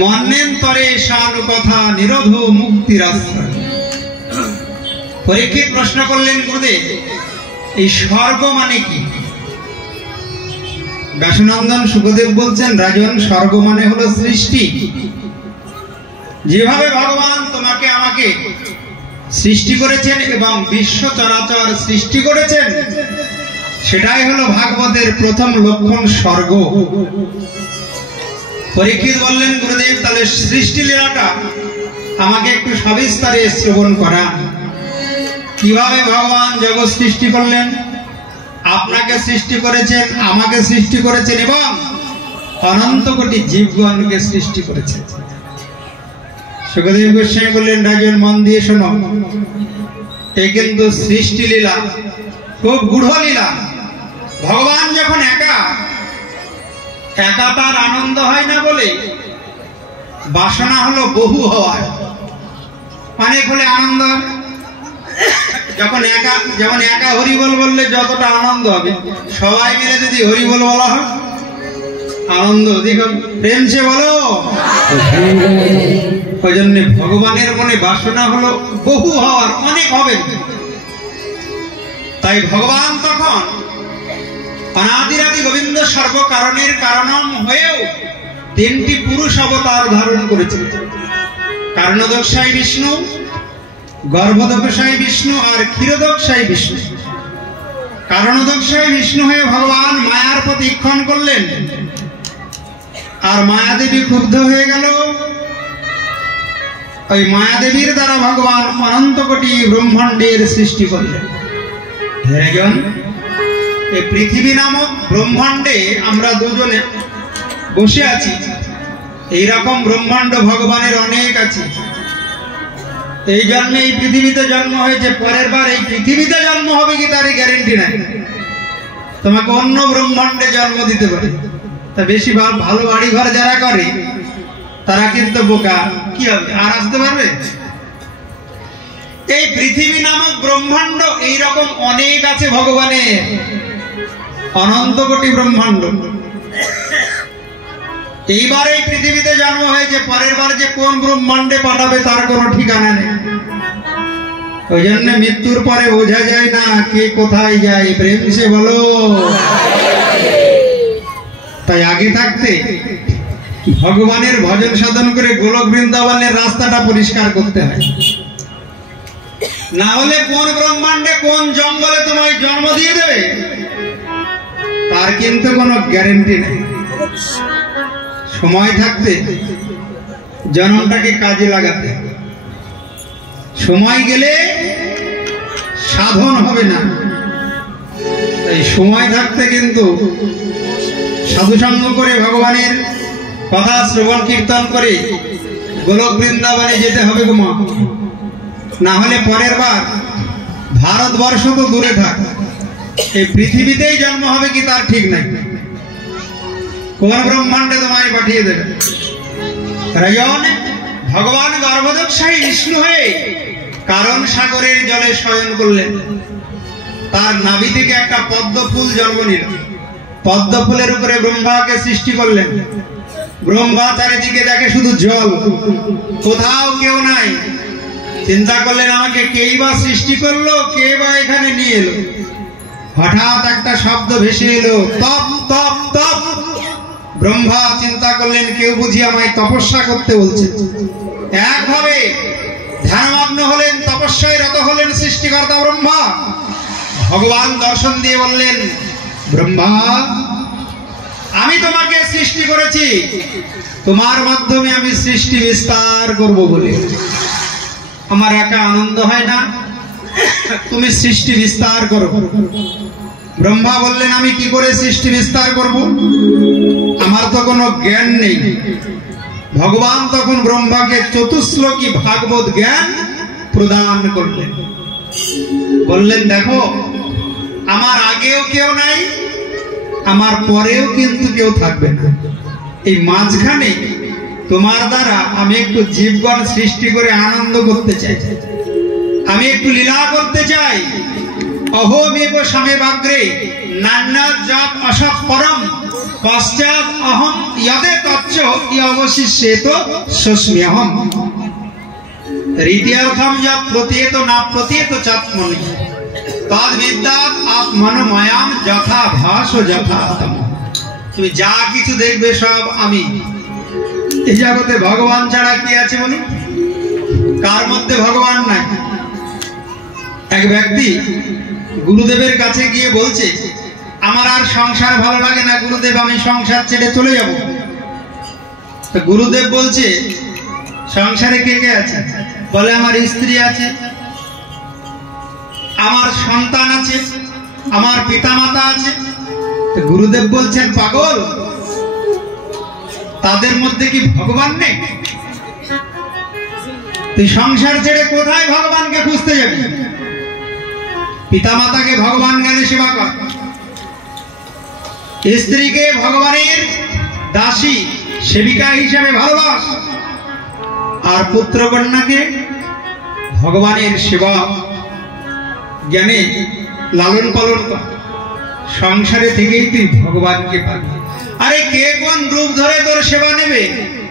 মন্যন্তরে শানু কথা নিরোধ মুক্তির আশ্রয়। পরীক্ষিত প্রশ্ন করলেন, গুরুদেব এই স্বর্গ মানে কি? ব্যাসনন্দন সুখদেব বলছেন, রাজন, স্বর্গ মানে হলো সৃষ্টি। যেভাবে ভগবান তোমাকে আমাকে সৃষ্টি করেছেন এবং বিশ্ব চরাচর সৃষ্টি করেছেন, সেটাই হলো ভাগবতের প্রথম লক্ষণ, স্বর্গ। পরীক্ষিত বললেন, গুরুদেব তাহলে সৃষ্টি লীলাটা আমাকে একটু সবিস্তারে শ্রবণ করা। কিভাবে ভগবান জগৎ সৃষ্টি করলেন, আপনাকে সৃষ্টি করেছেন, আমাকে সৃষ্টি করেছেন এবং অনন্ত কোটি জীবগণকে সৃষ্টি করেছেন। সুখদেব গোস্বামী বললেন, রাজন মন দিয়ে শোনো, এই কিন্তু সৃষ্টি লীলা খুব গূঢ় লীলা। ভগবান যখন একা তার আনন্দ হয় না বলে বাসনা হলো বহু হওয়ার, অনেক হলে আনন্দ হবে। যেমন একা হরিবল বললে যতটা আনন্দ হবে, সবাই মিলে যদি হরিবল বলা হয় আনন্দ অধিক হবে। প্রেম সে বলো। ওই জন্য ভগবানের মনে বাসনা হলো বহু হওয়ার, অনেক হবে। তাই ভগবান তখন অনাদিরাদি গোবিন্দ সর্বকারণের কারণম হয়েও 3টি পুরুষ অবতার ধারণ করেছেন। কারণদক্ষায় বিষ্ণু, গর্ভদক্ষায় বিষ্ণু আর ক্ষীরদক্ষায় বিষ্ণু। কারণদক্ষায় বিষ্ণু হয়ে ভগবান মায়ার প্রতি ইক্ষণ করলেন, আর মায়াদেবী ক্ষুব্ধ হয়ে গেল। ওই মায়াদেবীর দ্বারা ভগবান অনন্ত কোটি ব্রহ্মাণ্ডের সৃষ্টি করলেন। এই পৃথিবী নামক ব্রহ্মাণ্ডে আমরা দুজনে বসে আছি। এইরকম ব্রহ্মাণ্ড ভগবানের অনেক আছে। এই জন্মে এই পৃথিবীতে জন্ম হয়েছে, পরের বার এই পৃথিবীতে জন্ম হবে কি তারই গ্যারেন্টি নাই। তোমাকে অন্য ব্রহ্মাণ্ডে জন্ম দিতে পারে। তা বেশি ভালো বাড়ি ঘর যারা করে তারা কিন্তু বোকা, কি হবে আর আসতে পারবে? এই পৃথিবী নামক ব্রহ্মাণ্ড এইরকম অনেক আছে ভগবানের, অনন্ত কোটি ব্রহ্মাণ্ড। এইবার এই পৃথিবীতে জন্ম হয়েছে, পরের বার যে কোন ব্রহ্মাণ্ডে পাঠাবে তার কোনো ঠিকানা নেই। ওই জন্য মৃত্যুর পরে বোঝা যায় না কে কোথায় যায়। প্রেম সে বলো। তাই আগে থাকতে ভগবানের ভজন সাধন করে গোলক বৃন্দাবনের রাস্তাটা পরিষ্কার করতে হয়, না হলে কোন ব্রহ্মাণ্ডে কোন জঙ্গলে তোমায় জন্ম দিয়ে দেবে তার কিন্তু কোনো গ্যারেন্টি নেই। সময় থাকতে জন্মটাকে কাজে লাগাতে, সময় গেলে সাধন হবে না। তাই সময় থাকতে কিন্তু সাধুসঙ্গ করে ভগবানের কথা শ্রবণ কীর্তন করে গোলক বৃন্দাবনে যেতে হবে গো মা। না হলে পরের বার ভারতবর্ষ তো দূরে থাক, এই পৃথিবীতেই জন্ম হবে কি তার ঠিক নাই। কোন ব্রহ্মাণ্ডে তোমায় পাঠিয়ে দেবে। রাজন, ভগবান গর্ভদক্ষায় বিষ্ণু হয়ে কারণ সাগরের জলে শয়ন করলেন। তার নাভি থেকে একটা পদ্ম ফুল জন্ম নিল। পদ্ম ফুলের উপরে ব্রহ্মাকে সৃষ্টি করলেন। ব্রহ্মা চারিদিকে দেখে শুধু জল, কোথাও কেউ নাই। চিন্তা করলেন আমাকে কেই বা সৃষ্টি করলো, কে বা এখানে নিয়ে এলো। হঠাৎ একটা শব্দ ভেসে এলো, তপ তপ তপ। ব্রহ্মা চিন্তা করলেন কেউ বুঝি আমায় তপস্যা করতে বলছে। একভাবে ধ্যানমগ্ন হলেন, তপস্যায় রত হলেন সৃষ্টিকর্তা ব্রহ্মা। ভগবান দর্শন দিয়ে বললেন, ব্রহ্মা আমি তোমাকে সৃষ্টি করেছি, তোমার মাধ্যমে আমি সৃষ্টি বিস্তার করব বলে। আমার একা আনন্দ হয় না, তুমি সৃষ্টি বিস্তার করো। ব্রহ্মা বললেন, আমি কি করে সৃষ্টি বিস্তার করব? আমার তো কোনো জ্ঞান নেই। ভগবান তখন ব্রহ্মাকে চতুশ্লোকী ভাগবত জ্ঞান প্রদান করলেন। বললেন, দেখো আমার আগেও কেউ নাই, আমার পরেও কিন্তু কেউ থাকবে না। এই মাঝখানে তোমার দ্বারা আমি একটু জীবগণ সৃষ্টি করে আনন্দ করতে চাই, আমি একটু লীলা করতে চাই। অহমেব সামে বাগ্রে নান্যাৎ জাত অসৎ পরম পশ্চাৎ অহম ইয়দে তচ্চ কি অবশিষ্যেত সস্ম্যহম রীত্যর্থম যৎ প্রতীয়ত না প্রতীয়ত চাত্মনি তদ বিদ্যাৎ আত্মনময়াম যথা ভাস যথা তম। তুমি যা কিছু দেখবে সব আমি। এই জগতে ভগবান ছাড়া কি আছে বলুন? কার মধ্যে ভগবান নাই? এক ব্যক্তি গুরুদেবের কাছে গিয়ে বলছে, আমার আর সংসার ভালো লাগে না গুরুদেব, আমি সংসার ছেড়ে চলে যাব। তো গুরুদেব বলছে, সংসারে কে কে আছে? বলে, আমার স্ত্রী আছে, আমার সন্তান আছে, আমার পিতামাতা আছে। তো গুরুদেব বলছেন, পাগল, তাদের মধ্যে কি ভগবান নেই? তুই সংসার ছেড়ে কোথায় ভগবানকে খুঁজতে যাবি? পিতামাতাকে ভগবান জ্ঞানে সেবা কর, স্ত্রীকে ভগবানের দাসী সেবিকা হিসেবে ভালোবাস, আর পুত্র কন্যাকে ভগবানের সেবা জ্ঞানে লালন পালন কর। সংসারে থেকেই তুই ভগবানকে পাবি। আরে কে কোন রূপ ধরে তোর সেবা নেবে,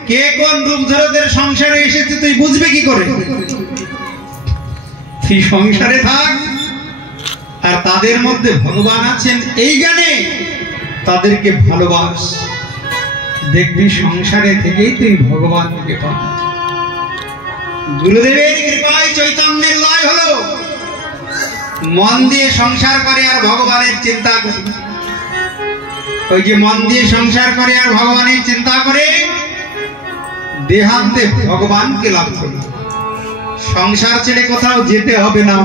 কে কোন রূপ ধরে তোর সংসারে এসেছে তুই বুঝবে কি করে? তুই সংসারে থাক, আর তাদের মধ্যে ভগবান আছেন এই জ্ঞানে তাদেরকে ভালোবাস। দেখবি সংসারে থেকেই তুই ভগবানকে পাবি। গুরুদেবের কৃপায় চৈতন্যের লয় হলো, মন দিয়ে সংসার করে আর ভগবানের চিন্তা করে। ওই যে মন দিয়ে সংসার করে আর ভগবানের চিন্তা করে, দেহান্তে ভগবানকে লাভ করে। সংসার ছেড়ে কোথাও যেতে হবে না।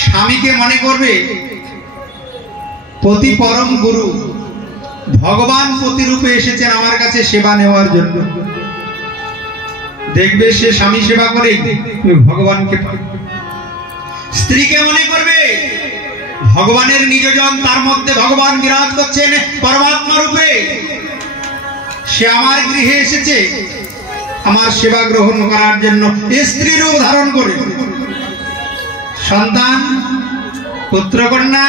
স্বামীকে মনে করবে পতি পরম গুরু, ভগবান প্রতিরূপে এসেছেন আমার কাছে সেবা নেওয়ার জন্য। দেখবে সে স্বামী সেবা করে তুমি ভগবানকে পাবে। স্ত্রীকে মনে করবে ভগবানের নিজজন, তার মধ্যে ভগবান বিরাজ করছেন পরমাত্মা রূপে, সে আমার গৃহে এসেছে আমার সেবা গ্রহণ করার জন্য, স্ত্রী রূপ ধারণ করে। সন্তান পুত্রকন্যা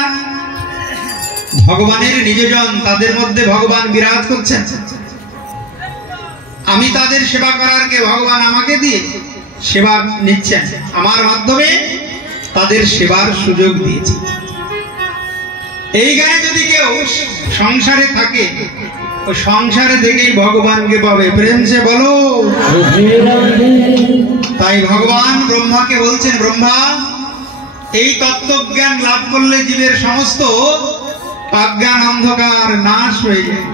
ভগবানের নিজজন, তাদের মধ্যে ভগবান বিরাজ করছেন। আমি তাদের সেবা করার কে ভগবান আমাকে দিয়ে সেবা নিচ্ছেন, আমার মাধ্যমে তাদের সেবার সুযোগ দিয়েছে। এই গানে যদি কেউ সংসারে থাকে, ও সংসারে থেকেই ভগবানকে পাবে। প্রেম সে বলো। তাই ভগবান ব্রহ্মাকে বলছেন, ব্রহ্মা, এই তত্ত্বজ্ঞান লাভ করলে জীবের সমস্ত অজ্ঞান অন্ধকার নাশ হয়ে যায়।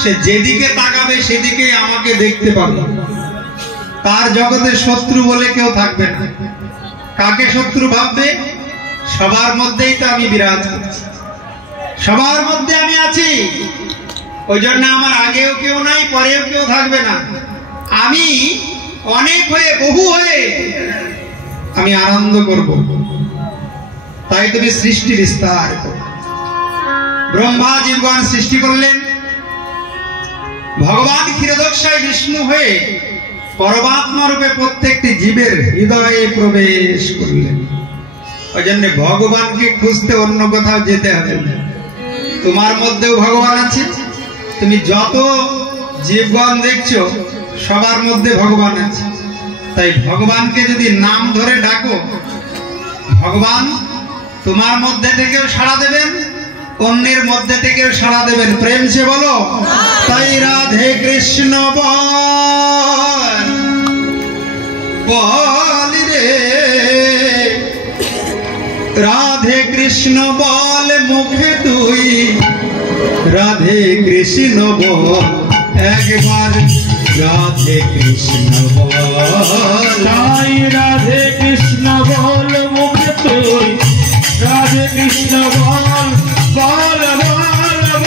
সে যেদিকে তাকাবে সেদিকেই আমাকে দেখতে পাবে। তার জগতে শত্রু বলে কেউ থাকবে না। কাকে শত্রু ভাববে? সবার মধ্যেই তো আমি বিরাজ করছি, সবার মধ্যে আমি আছি। ওই জন্য আমার আগেও কেউ নাই, পরেও কেউ থাকবে না। আমি অনেক হয়ে, বহু হয়ে আমি আনন্দ করব। তাই তুমি সৃষ্টি বিস্তার করো। ব্রহ্মা জীবগণ সৃষ্টি করলেন, ভগবান ক্ষীরোদস্যায় বিষ্ণু হয়ে পরমাত্মা রূপে প্রত্যেকটি জীবের হৃদয়ে প্রবেশ করলেন। ওই জন্য ভগবানকে খুঁজতে অন্য কোথাও যেতে হবে না। তোমার মধ্যেও ভগবান আছে। তুমি যত জীবগণ দেখছো সবার মধ্যে ভগবান আছে। তাই ভগবানকে যদি নাম ধরে ডাকো, ভগবান তোমার মধ্যে থেকেও সাড়া দেবেন, অন্যের মধ্যে থেকেও সাড়া দেবেন। প্রেম সে বলো। তাই রাধে কৃষ্ণ বল রে, রাধে কৃষ্ণ বল মুখে তুই, রাধে কৃষ্ণ বল একবার, রাধে কৃষ্ণ বল। তাই রাধে কৃষ্ণ বল মুখে তুই, রাধে কৃষ্ণ বল, বল বল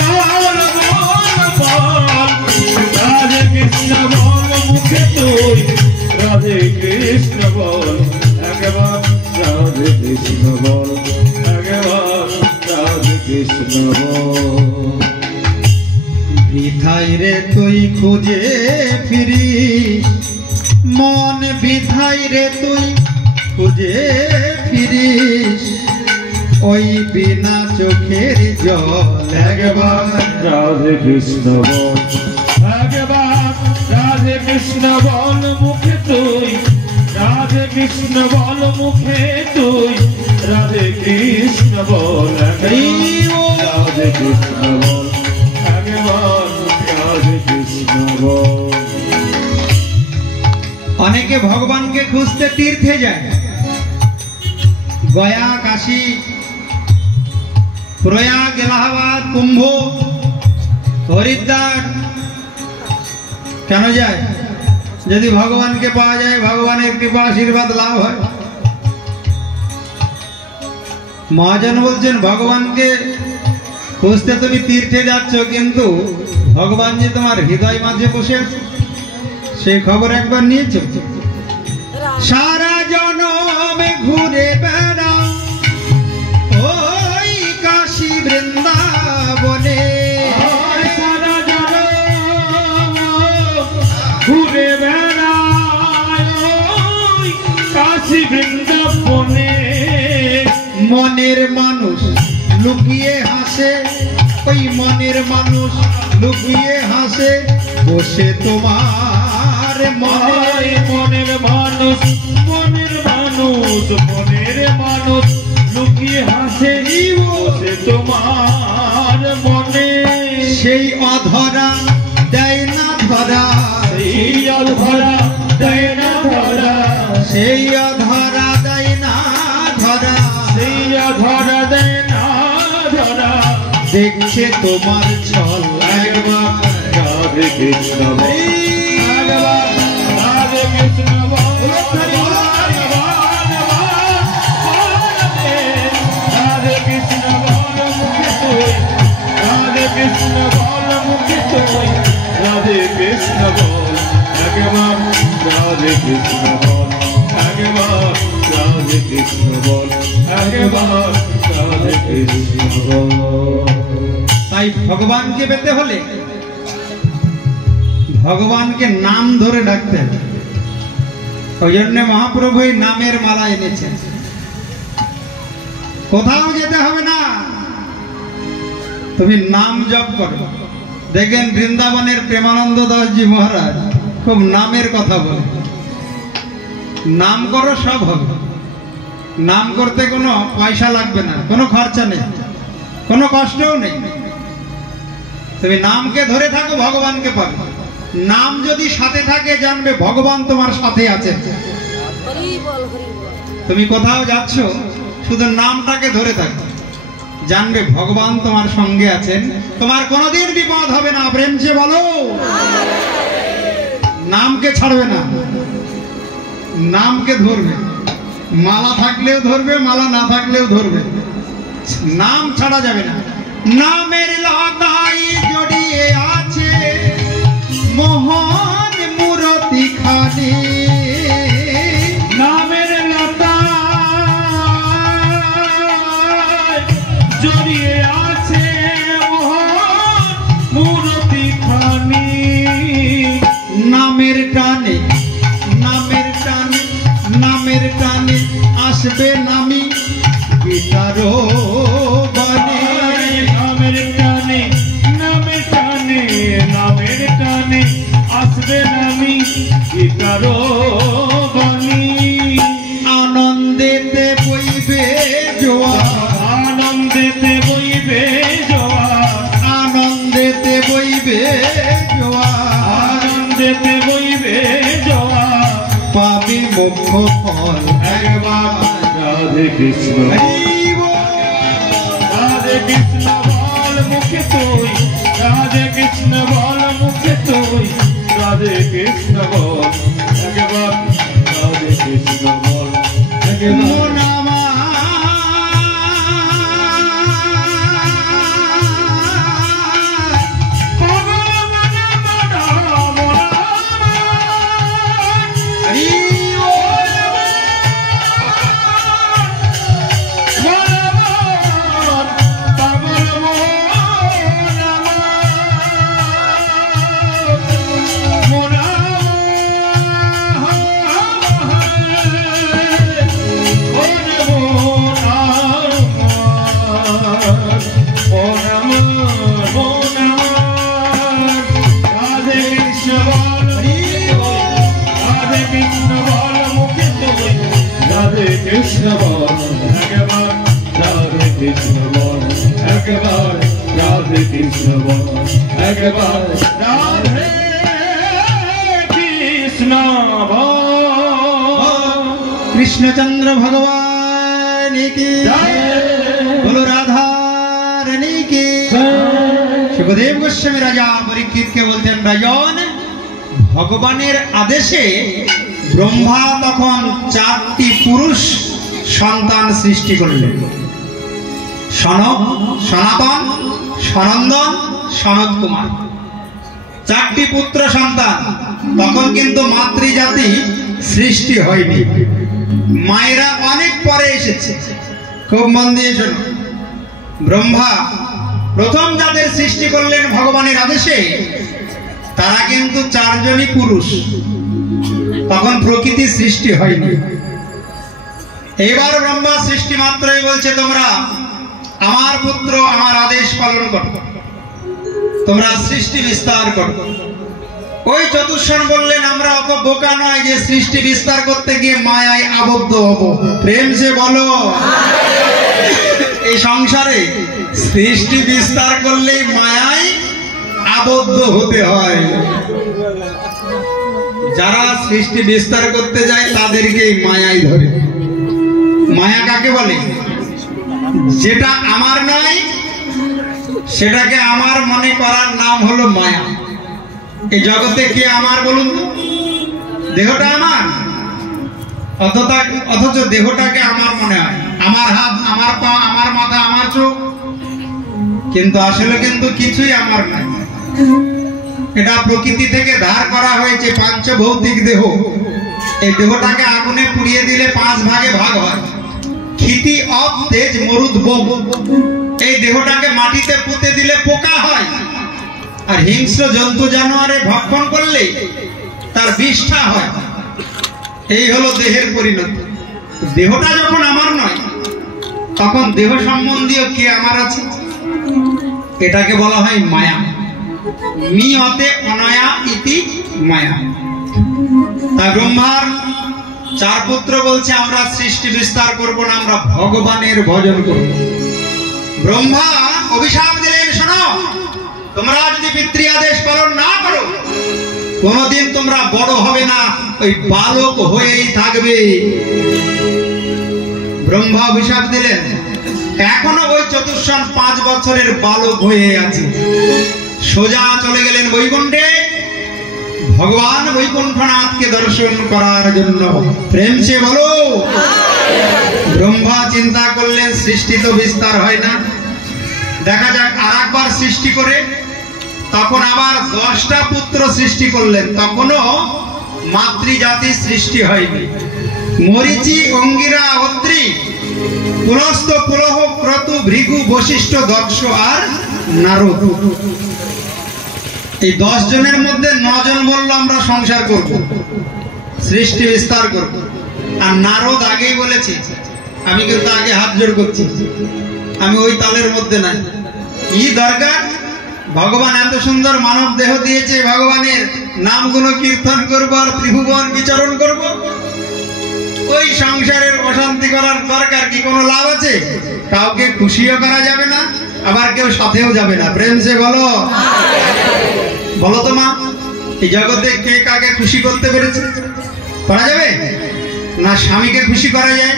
বল বল বল। রাধে কৃষ্ণ বল মুখে তুই, রাধে কৃষ্ণ বল একবার, রাধে কৃষ্ণ বল একবার, রাধে কৃষ্ণ বল। বৃথাই রে তুই খুঁজে ফিরিস, মন বৃথাই রে তুই খুঁজে ফিরিস, ওই বিনা চোখের জল একবার, রাধে কৃষ্ণ বল একবার, কৃষ্ণ বল মুখে তুই, রাধে কৃষ্ণ বল মুখে তুই, রাধে কৃষ্ণ বল, রাধে কৃষ্ণ বল, আগে বল রাধে কৃষ্ণ বল। অনেকে ভগবানকে খুঁজতে তীর্থে যায়, গয়া, কাশী, প্রয়াগ, এলাহাবাদ, কুম্ভ, হরিদ্বার। কেন যায়? যদি ভগবানকে পাওয়া যায়, ভগবানের কৃপা আশীর্বাদ লাভ হয়। মহাজন বলছেন ভগবানকে খুঁজতে তুমি তীর্থে যাচ্ছ, কিন্তু ভগবান যে তোমার হৃদয় মাঝে বসে আছে সেই খবর একবার নিয়েছ? সারা জনমে ঘুরে বেড়াও ওই কাশী বৃন্দাবনে, সারা জনম ঘুরে বেড়ায় ওই কাশী বৃন্দাবনে। মনের মানুষ লুকিয়ে হাসে, ওই মনের মানুষ লুকিয়ে হাসে বসে তোমার মনে। মনের মানুষ, মনের মানুষ, মনের মানুষ লুকিয়ে হাসে বসে তোমার মনে। সেই অধরা দেয় না ধরা, সেই অধরা দেয় না ধরা, সেই অধরা দেয় না ধরা, সেই অধরা দেয় না ধরা। দেখছে তোমার ছল একবার রাধে কৃষ্ণ বল, একবার রাধে কৃষ্ণ বল, রাধে কৃষ্ণ বল মুখে তুই, রাধে কৃষ্ণ বল মুখে তুই, রাধে কৃষ্ণ বল, একবার রাধে কৃষ্ণ বল, একবার রাধে কৃষ্ণ বল, একবার রাধে কৃষ্ণ বল। তাই ভগবানকে পেতে হলে ভগবানকে নাম ধরে ডাকতে হবে। ওই জন্য মহাপ্রভু এই নামের মালা এনেছেন। কোথাও যেতে হবে না, তুমি নাম জপ করো। দেখবেন বৃন্দাবনের প্রেমানন্দ দাসজি মহারাজ খুব নামের কথা বলে। নাম করো, সব হবে। নাম করতে কোনো পয়সা লাগবে না, কোনো খরচা নেই, কোনো কষ্টও নেই। তুমি নামকে ধরে থাকো, ভগবানকে পাবে। নাম যদি সাথে থাকে, জানবে ভগবান তোমার সাথে আছে। তুমি কোথাও যাচ্ছ, শুধু নামটাকে ধরে থাকো, জানবে ভগবান তোমার সঙ্গে আছেন। তোমার কোনোদিন বিপদ হবে না। প্রেমছে বলো, নামকে ছাড়বে না, নামকে ধরবে। মালা থাকলেও ধরবে, মালা না থাকলেও ধরবে, নাম ছাড়া যাবে না। নামের লতায় জড়িয়ে আছে মোহন মূরতি খানি, নামের লতায় জড়িয়ে আছে মোহন মূরতি খানি। নামের টানে, নামের টানে, নামের টানে আসবে নামি গীতারো বাণী। নামের টানে, নামের টানে, নামের টানে আসবে নামি গীতারো বাণী। আনন্দেতে বইবে জোয়ার, আনন্দেতে বইবে জোয়ার, আনন্দেতে বইবে জোয়ার, আনন্দেতে বইবে জোয়ার। পাবি মোক্ষ ফল একবার। রাধে কৃষ্ণ, রাধে কৃষ্ণ বল মুখে তুই, রাধে কৃষ্ণ বল মুখে তুই, রাধে কৃষ্ণ বল, একবার রাধে কৃষ্ণ বল, একবার। ও কৃষ্ণ বল একবার রাধে কৃষ্ণ বল একবার রাধে কৃষ্ণ বল একবার রাধে কৃষ্ণ বল। কৃষ্ণচন্দ্র ভগবান কি বলো, রাধা রানী কি। সুখদেব গোস্বামী রাজা পরীক্ষিতকে বলতেন, রাজন, ভগবানের আদেশে ব্রহ্মা তখন 4টি পুরুষ সন্তান সৃষ্টি করলেন। সনক, সনাতন, সনন্দন, সনত কুমার, 4টি পুত্র সন্তান। তখন কিন্তু মাতৃজাতি সৃষ্টি হয়নি, মায়েরা অনেক পরে এসেছে। খুব মন দিয়ে শোনো, ব্রহ্মা প্রথম যাদের সৃষ্টি করলেন ভগবানের আদেশে, তারা কিন্তু 4 জনই পুরুষ। তখন প্রকৃতি সৃষ্টি হয়নি। এবার ব্রহ্মা সৃষ্টি মাত্রই বলছে, তোমরা আমার পুত্র, আমার আদেশ পালন করো, তোমরা সৃষ্টি বিস্তার করো। ওই চতুষ্ষণ বললেন, আমরা অত বোকা নয় যে সৃষ্টি বিস্তার করতে গিয়ে মায়ায় আবদ্ধ হব। প্রেম সে বলো, এই সংসারে সৃষ্টি বিস্তার করলেই মায়ায় আবদ্ধ হতে হয়। যারা সৃষ্টি বিস্তার করতে যায় তাদেরকেই মায়ায় ধরে। মায়া কাকে বলে? যেটা আমার নয় সেটাকে আমার মনে করার নাম হলো মায়া। এই জগতে কে আমার বলুন তো? দেহটা আমার, অথচ দেহটাকে আমার মনে হয়, আমার হাত, আমার পা, আমার মাথা, আমার চোখ, কিন্তু আসলে কিন্তু কিছুই আমার নয়। এটা প্রকৃতি থেকে ধার করা হয়েছে, পাঞ্চভৌতিক দেহ। এই দেহটাকে আগুনে পুড়িয়ে দিলে 5 ভাগে ভাগ হয়। ক্ষিতি, অপ, তেজ, মরুদ, বোম। এই দেহটাকে মাটিতে পুঁতে দিলে পোকা হয়, আর হিংস্র জন্তু জানোয়ারে ভক্ষণ করলে তার বিষ্ঠা হয়। এই হলো দেহের পরিণতি। দেহটা যখন আমার নয়, তখন দেহ সম্বন্ধীয় কে আমার আছে? এটাকে বলা হয় মায়া। মি অতে অনয়া ইতি মায়া। তা ব্রহ্মার 4 পুত্র বলছে, আমরা সৃষ্টি বিস্তার করব না, আমরা ভগবানের ভজন করব। ব্রহ্মা অভিশাপ দিলেন, শোনো, তোমরা যদি পিতৃ আদেশ পালন না করো, কোনদিন তোমরা বড় হবে না, ওই বালক হয়েই থাকবে। ব্রহ্মা অভিশাপ দিলেন। এখনো ওই চতুষ্ষণ 5 বছরের বালক হয়ে আছে। সোজা চলে গেলেন বৈকুণ্ঠে, ভগবান বৈকুণ্ঠনাথকে দর্শন করার জন্য। প্রেম সে বলো। ব্রহ্মা চিন্তা করলেন, সৃষ্টি তো বিস্তার হয় না, দেখা যাক আরেকবার সৃষ্টি করে। তখন আবার 10টা পুত্র সৃষ্টি করলেন। তখনও মাতৃজাতি সৃষ্টি হয়নি। মরিচি, অঙ্গিরা, অত্রি, পুলস্ত, পুলহ, ক্রতু, ভৃগু, বশিষ্ঠ, দক্ষ আর নারদ। এই 10 জনের মধ্যে 9 জন বললো আমরা সংসার করব, সৃষ্টি বিস্তার করব। আর নারদ আগেই বলেছে, আমি কিন্তু আগে হাত জোড় করছি, আমি ওই তালের মধ্যে নাই। কি দরকার? ভগবান এত সুন্দর মানব দেহ দিয়েছে, ভগবানের নামগুলো কীর্তন করবো আর ত্রিভুবন বিচরণ করব। ওই সংসারের অশান্তি করার দরকার কি? কোনো লাভ আছে? কাউকে খুশিও করা যাবে না, আবার কেউ সাথেও যাবে না। প্রেম সে বলো। বলো তো মা, এই জগতে কে কাকে খুশি করতে পেরেছে? করা যাবে না? স্বামীকে খুশি করা যায়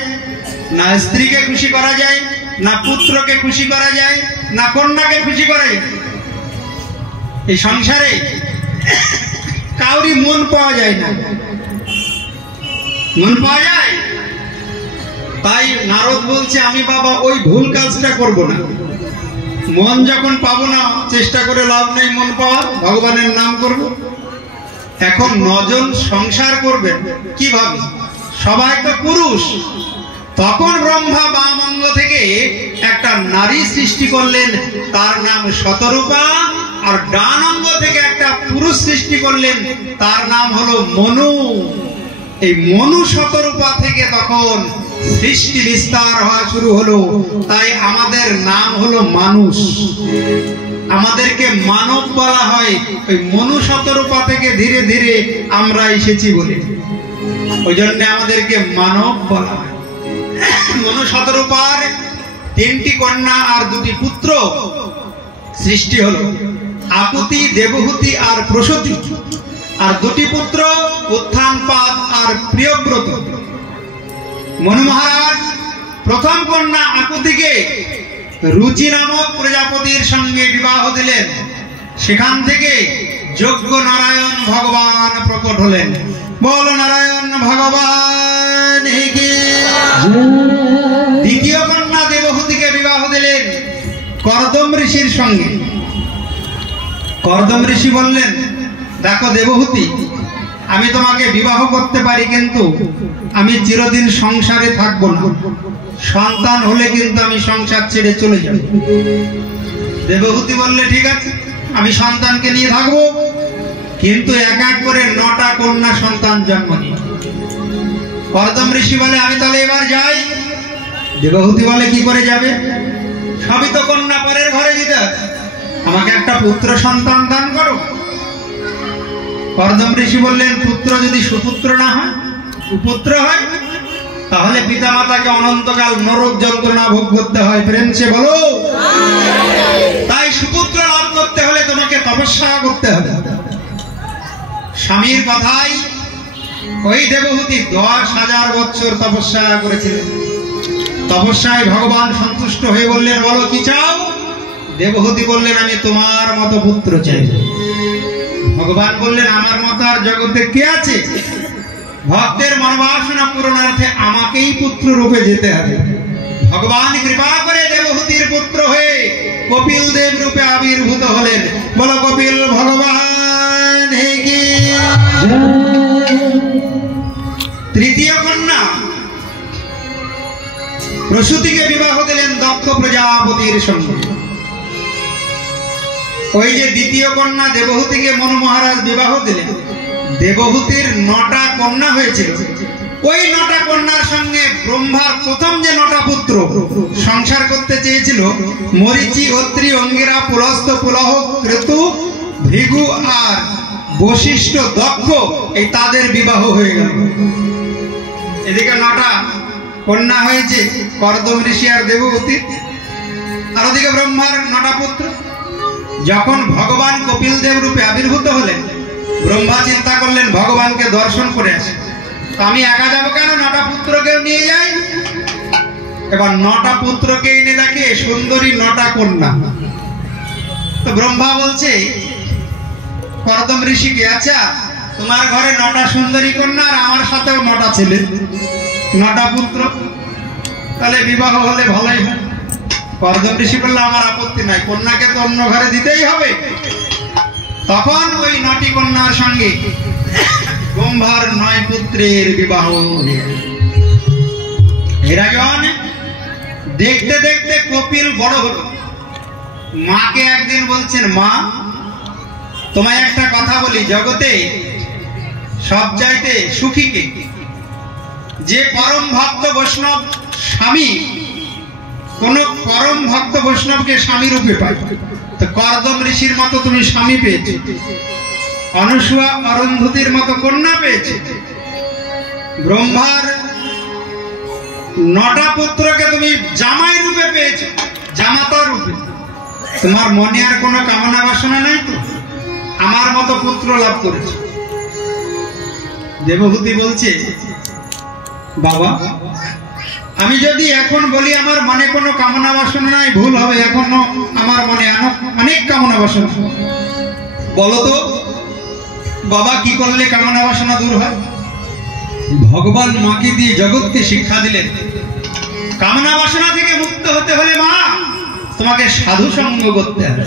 না, স্ত্রীকে খুশি করা যায় না, পুত্রকে খুশি করা যায় না, কন্যাকে খুশি করা যায়। এই সংসারে কাউরি মন পাওয়া যায় না। মন পাওয়া যায়? তাই নারদ বলছে, আমি বাবা ওই ভুল কাজটা করব না। মন যখন পাবো না, চেষ্টা করে লাভ নেই মন পাওয়ার, ভগবানের নাম করব। এখন 9 জন সংসার করবেন কিভাবে? সবাই তো পুরুষ। তখন ব্রহ্মা বাম অঙ্গ থেকে একটা নারী সৃষ্টি করলেন, তার নাম শতরূপা। আর ডান অঙ্গ থেকে একটা পুরুষ সৃষ্টি করলেন, তার নাম হলো মনু। এই মনু শতরূপা থেকে তখন সৃষ্টি বিস্তার হওয়া শুরু হলো। তাই আমাদের নাম হলো মানুষ, আমাদেরকে মানব বলা হয়। ওই মনু শতরূপা থেকে ধীরে ধীরে আমরা এসেছি বলে, ওই জন্য আমাদেরকে মানব বলা হয়। মনু শতরূপার 3টি কন্যা আর 2টি পুত্র সৃষ্টি হলো, আকুতি, দেবহূতি আর প্রসূতি। আর 2টি পুত্র উত্থানপাদ আর প্রিয়ব্রত। মনু মহারাজ প্রথম কন্যা আকুতিকে রুচি নামক প্রজাপতির সঙ্গে বিবাহ দিলেন। সেখান থেকে যজ্ঞ নারায়ণ ভগবান প্রকট হলেন। বল নারায়ণ ভগবান কি। দ্বিতীয় কন্যা দেবহূতিকে বিবাহ দিলেন কর্দম ঋষির সঙ্গে। কর্দম ঋষি বললেন, দেখো দেবহূতি, আমি তোমাকে বিবাহ করতে পারি, কিন্তু আমি চিরদিন সংসারে থাকবো না। সন্তান হলে কিন্তু আমি সংসার ছেড়ে চলে যাব। দেবহূতি বললে, ঠিক আছে, আমি সন্তানকে নিয়ে থাকবো, কিন্তু এক এক করে 9টা কন্যা সন্তান জন্ম নিয়ে। কর্দম ঋষি বলে, আমি তাহলে এবার যাই। দেবহূতি বলে, কি করে যাবে? সবই তো কন্যা পরের ঘরে দিতে, আমাকে একটা পুত্র সন্তান দান করো। কর্দম ঋষি বললেন, পুত্র যদি সুপুত্র না হয়, কুপুত্র হয়, তাহলে পিতামাতাকে অনন্তকাল নরক যন্ত্রণা ভোগ করতে হয়। প্রেম সে বলো। তাই সুপুত্র লাভ করতে হলে তোমাকে তপস্যা করতে হবে। স্বামীর কথাই ওই দেবহূতি 10,000 বছর তপস্যা করেছিলেন। তপস্যায় ভগবান সন্তুষ্ট হয়ে বললেন, বলো কি চাও? দেবহূতি বললেন, আমি তোমার মতো পুত্র চাই। ভগবান বললেন, আমার মতো আর জগতে কে আছে? ভক্তের মনোবাসনা পূরণার্থে আমাকেই পুত্র রূপে যেতে হবে। ভগবান কৃপা করে দেবহূতির পুত্র হয়ে কপিল দেব রূপে আবির্ভূত হলেন। বলো কপিল ভগবান কি। তৃতীয় কন্যা প্রসূতিকে বিবাহ দিলেন দক্ষ প্রজাপতির সঙ্গে। ওই যে দ্বিতীয় কন্যা দেবহূতিকে মনু মহারাজ বিবাহ দিলেন, দেবহূতির 9টা কন্যা হয়েছিল। ওই 9টা কন্যার সঙ্গে ব্রহ্মার প্রথম যে 9টা পুত্র সংসার করতে চেয়েছিল, মরিচি, অত্রি, অঙ্গিরা, পুলস্ত, পুলহ, ক্রেতু, ভৃগু আর বশিষ্ঠ, দক্ষ, এই তাদের বিবাহ হয়ে গেল। এদিকে 9টা কন্যা হয়েছে কর্দম ঋষি আর দেবহূতি, আর ওদিকে ব্রহ্মার 9টা পুত্র। যখন ভগবান কপিল দেব রূপে আবির্ভূত হলেন, ব্রহ্মা চিন্তা করলেন ভগবানকে দর্শন করে আসে। আমি একা যাবো কেন, 9টা পুত্রকেও নিয়ে যাই। এবার 9টা পুত্রকে এনে দেখে সুন্দরী 9টা কন্যা। তো ব্রহ্মা বলছে কর্দম ঋষিকে, আচ্ছা তোমার ঘরে 9টা সুন্দরী কন্যা আর আমার সাথেও 9টা ছেলে, 9টা পুত্র, তাহলে বিবাহ হলে ভালোই হয়। কর্দম ঋষি বললে, আমার আপত্তি নাই, কন্যাকে তো অন্য ঘরে দিতেই হবে। তখন ওই 9টি কন্যার সঙ্গে ব্রহ্মার 9 পুত্রের বিবাহ। এরাজন দেখতে দেখতে কপিল বড় হলো। মাকে একদিন বলছেন, মা তোমায় একটা কথা বলি, জগতে সবচাইতে সুখী কে? যে পরম ভক্ত বৈষ্ণব স্বামী কোন পরম ভক্ত বৈষ্ণবকে স্বামী রূপে পায়। তো কর্দম ঋষির মতো তুমি স্বামী পেয়েছো, অনুসূয়া অরুন্ধতির মতো কন্যা পেয়েছে, ব্রহ্মার 9টা পুত্রকে তুমি জামাই রূপে পেয়েছো, জামাতা রূপে। তোমার মনে আর কোনো কামনা বাসনা নাই তো? আমার মতো পুত্র লাভ করেছো। দেবহূতি বলছে, বাবা আমি যদি এখন বলি আমার মনে কোনো কামনা বাসনা নাই, ভুল হবে। এখনো আমার মনে অনেক কামনা বাসনা। বলো তো বাবা, কি করলে কামনা বাসনা দূর হয়? ভগবান মাকে দিয়ে জগৎকে শিক্ষা দিলেন, কামনা বাসনা থেকে মুক্ত হতে হলে মা তোমাকে সাধু সঙ্গ করতে হবে।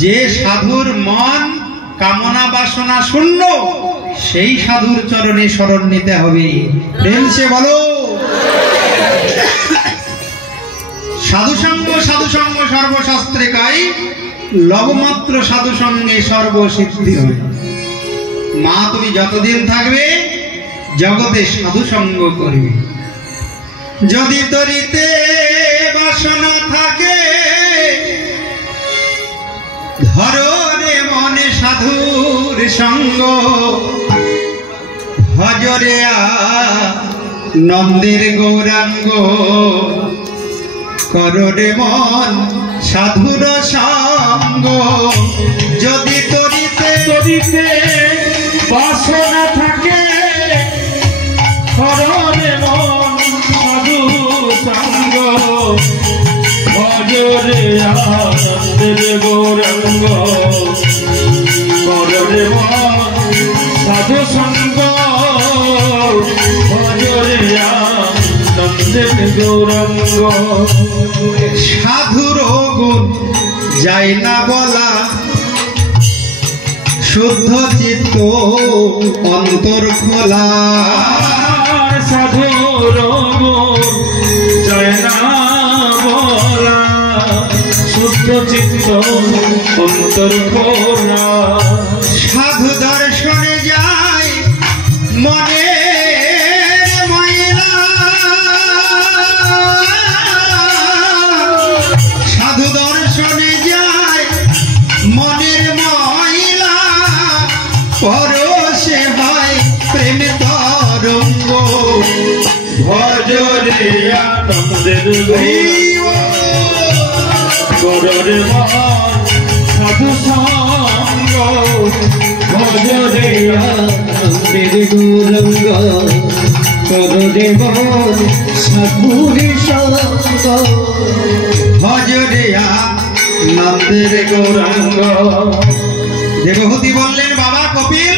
যে সাধুর মন কামনা বাসনা শূন্য, সেই সাধুর চরণে শরণ নিতে হবে। প্রেম সে বলো। সাধু সঙ্গ সর্বশাস্ত্রে কাই, লবমাত্র সাধু সঙ্গে সর্বসিদ্ধি হয়। মা তুমি যতদিন থাকবে জগতে সাধু সঙ্গ করবে। যদি তরিতে বাসনা থাকে, ধরো রে মনে সাধুর সঙ্গ, ভজরে নন্দের গৌরাঙ্গ কররে মন সাধুর সঙ্গ যদি তরিতে তরিতে বাসনা থাকে কররে মন সাধু সঙ্গ ভজরে আনন্দের গৌরাঙ্গ কররে মন সাধু সঙ্গ ভজরে আনন্দের গৌরাঙ্গ সাধুর গুণ যায় না বলা শুদ্ধ চিত্ত অন্তর খোলা সাধুর গুণ যায় না বলা শুদ্ধ চিত্ত অন্তর খোলা সাধু দর্শনে যায় মনে সাধু দর্শনে যায় মনের ময়লা পরশে হয় প্রেম তরঙ্গ ভজরে আনন্দের কররে মন সাধু সঙ্গ ভজরে আনন্দের গৌরাঙ্গ কররে মন সাধুর সঙ্গ ভজরে আনন্দের গৌরাঙ্গ দেবহূতি বললেন বাবা কপিল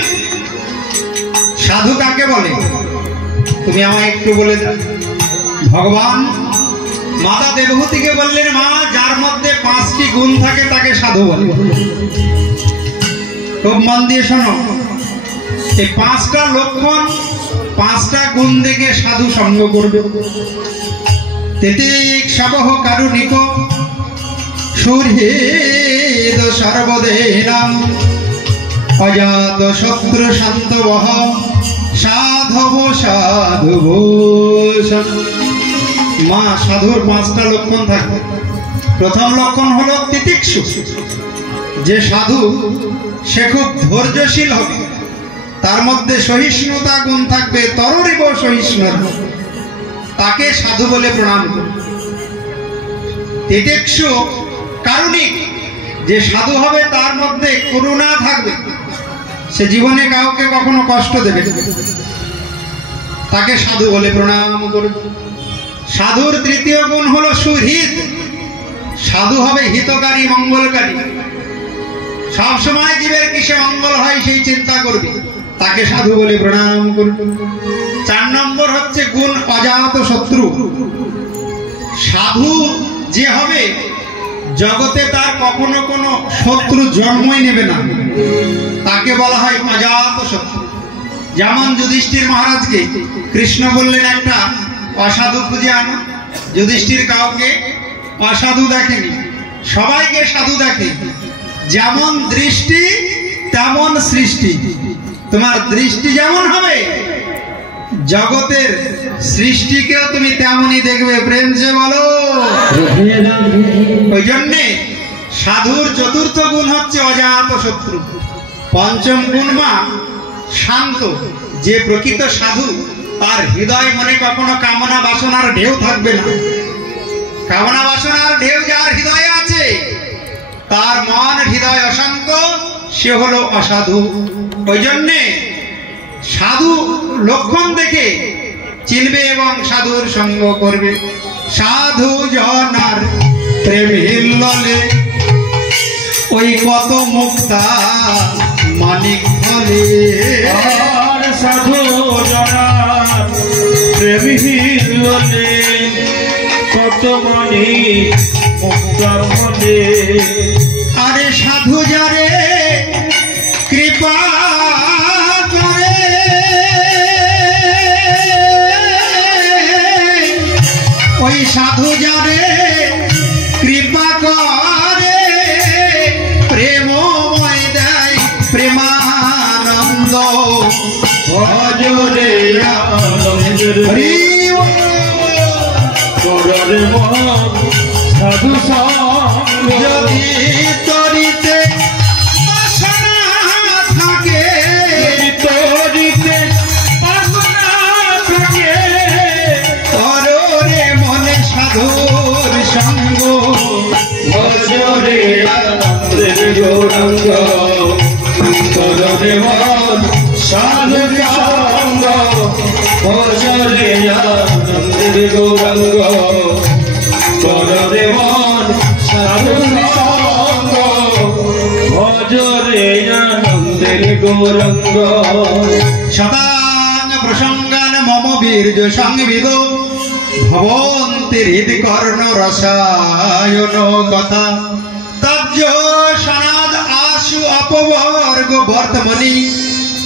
সাধু কাকে বলে তুমি আমায় একটু বলে দাও। ভগবান মাতা দেবহূতিকে বললেন মা যার মধ্যে 5টি গুণ থাকে তাকে সাধু বলে। খুব মন দিয়ে শোনো এই 5টা লক্ষণ 5টা গুণ দেখে সাধু সঙ্গ করবে। তেতিক সবহ কারুণিক সুহৃদ সর্বদেহিনাম অজাত শত্রু শান্তবহ সাধব সাধুভূষণ। মা সাধুর 5টা লক্ষণ থাকে। প্রথম লক্ষণ হলো তিতিক্ষু, যে সাধু সে খুব ধৈর্যশীল হবে, তার মধ্যে সহিষ্ণুতা গুণ থাকবে, তররিব সহিষ্ণু, তাকে সাধু বলে প্রণাম করবে। তিতিক্ষু কারুণিক, যে সাধু হবে তার মধ্যে করুণা থাকবে, সে জীবনে কাউকে কখনো কষ্ট দেবে না, তাকে সাধু বলে প্রণাম করবে। সাধুর তৃতীয় গুণ হলো সুহৃদ, সাধু হবে হিতকারী মঙ্গলকারী, সবসময় জীবের কিসে মঙ্গল হয় সেই চিন্তা করবে, তাকে সাধু বলে প্রণাম করবে। 4 নম্বর হচ্ছে গুণ অজাত শত্রু। সাধু যে হবে জগতে তার কখনো কোনো শত্রু জন্মই নেবে না, তাকে বলা হয় অজাত শত্রু। যেমন যুধিষ্ঠির মহারাজকে কৃষ্ণ বললেন একটা অসাধু খুঁজে আনো, যুধিষ্ঠির কাউকে অসাধু দেখেনি, সবাইকে সাধু দেখে। যেমন দৃষ্টি তেমন সৃষ্টি, তোমার দৃষ্টি যেমন হবে জগতের সৃষ্টিকেও তুমি তেমনই দেখবে। প্রেম সে বলো। ওই জন্যে সাধুর 4র্থ গুণ হচ্ছে অজাত শত্রু। 5ম গুণ মা শান্ত, যে প্রকৃত সাধু তার হৃদয় মনে কখনো কামনা বাসনার ঢেউ থাকবে না। কামনা বাসনার ঢেউ যার হৃদয়ে আছে তার মন হৃদয় অশান্ত, সে হলো অসাধু। ওই জন্যে সাধু লক্ষণ দেখে চিনবে এবং সাধুর সঙ্গ করবে। সাধু জনার প্রেমে ললে ওই কত মুক্তা মানিক ফলে। আর সাধু জনার প্রেমে ললে কত মানিক মুক্তা ফলে। আরে সাধু যারে কৃপা করে ওই সাধু যারে কৃপা করে প্রেমময় দেয় প্রেমানন্দ। ভজরে আনন্দের কররে মন সাধু সঙ্গ। যদি তরিতে বাসনা থাকে, তরিতে বাসনা থাকে কররে মন সাধু সঙ্গ ভজরে আনন্দের গৌরাঙ্গ কররে মন সাধু সঙ্গ ভজরে আনন্দের গৌরাঙ্গ শতাং প্রসঙ্গান মম বীর্য সংবিদ ভবন্তি হৃদি কর্ণ রসায়ন কথা তজ্জ সনাদ আশু অপবর্গ বর্তমানি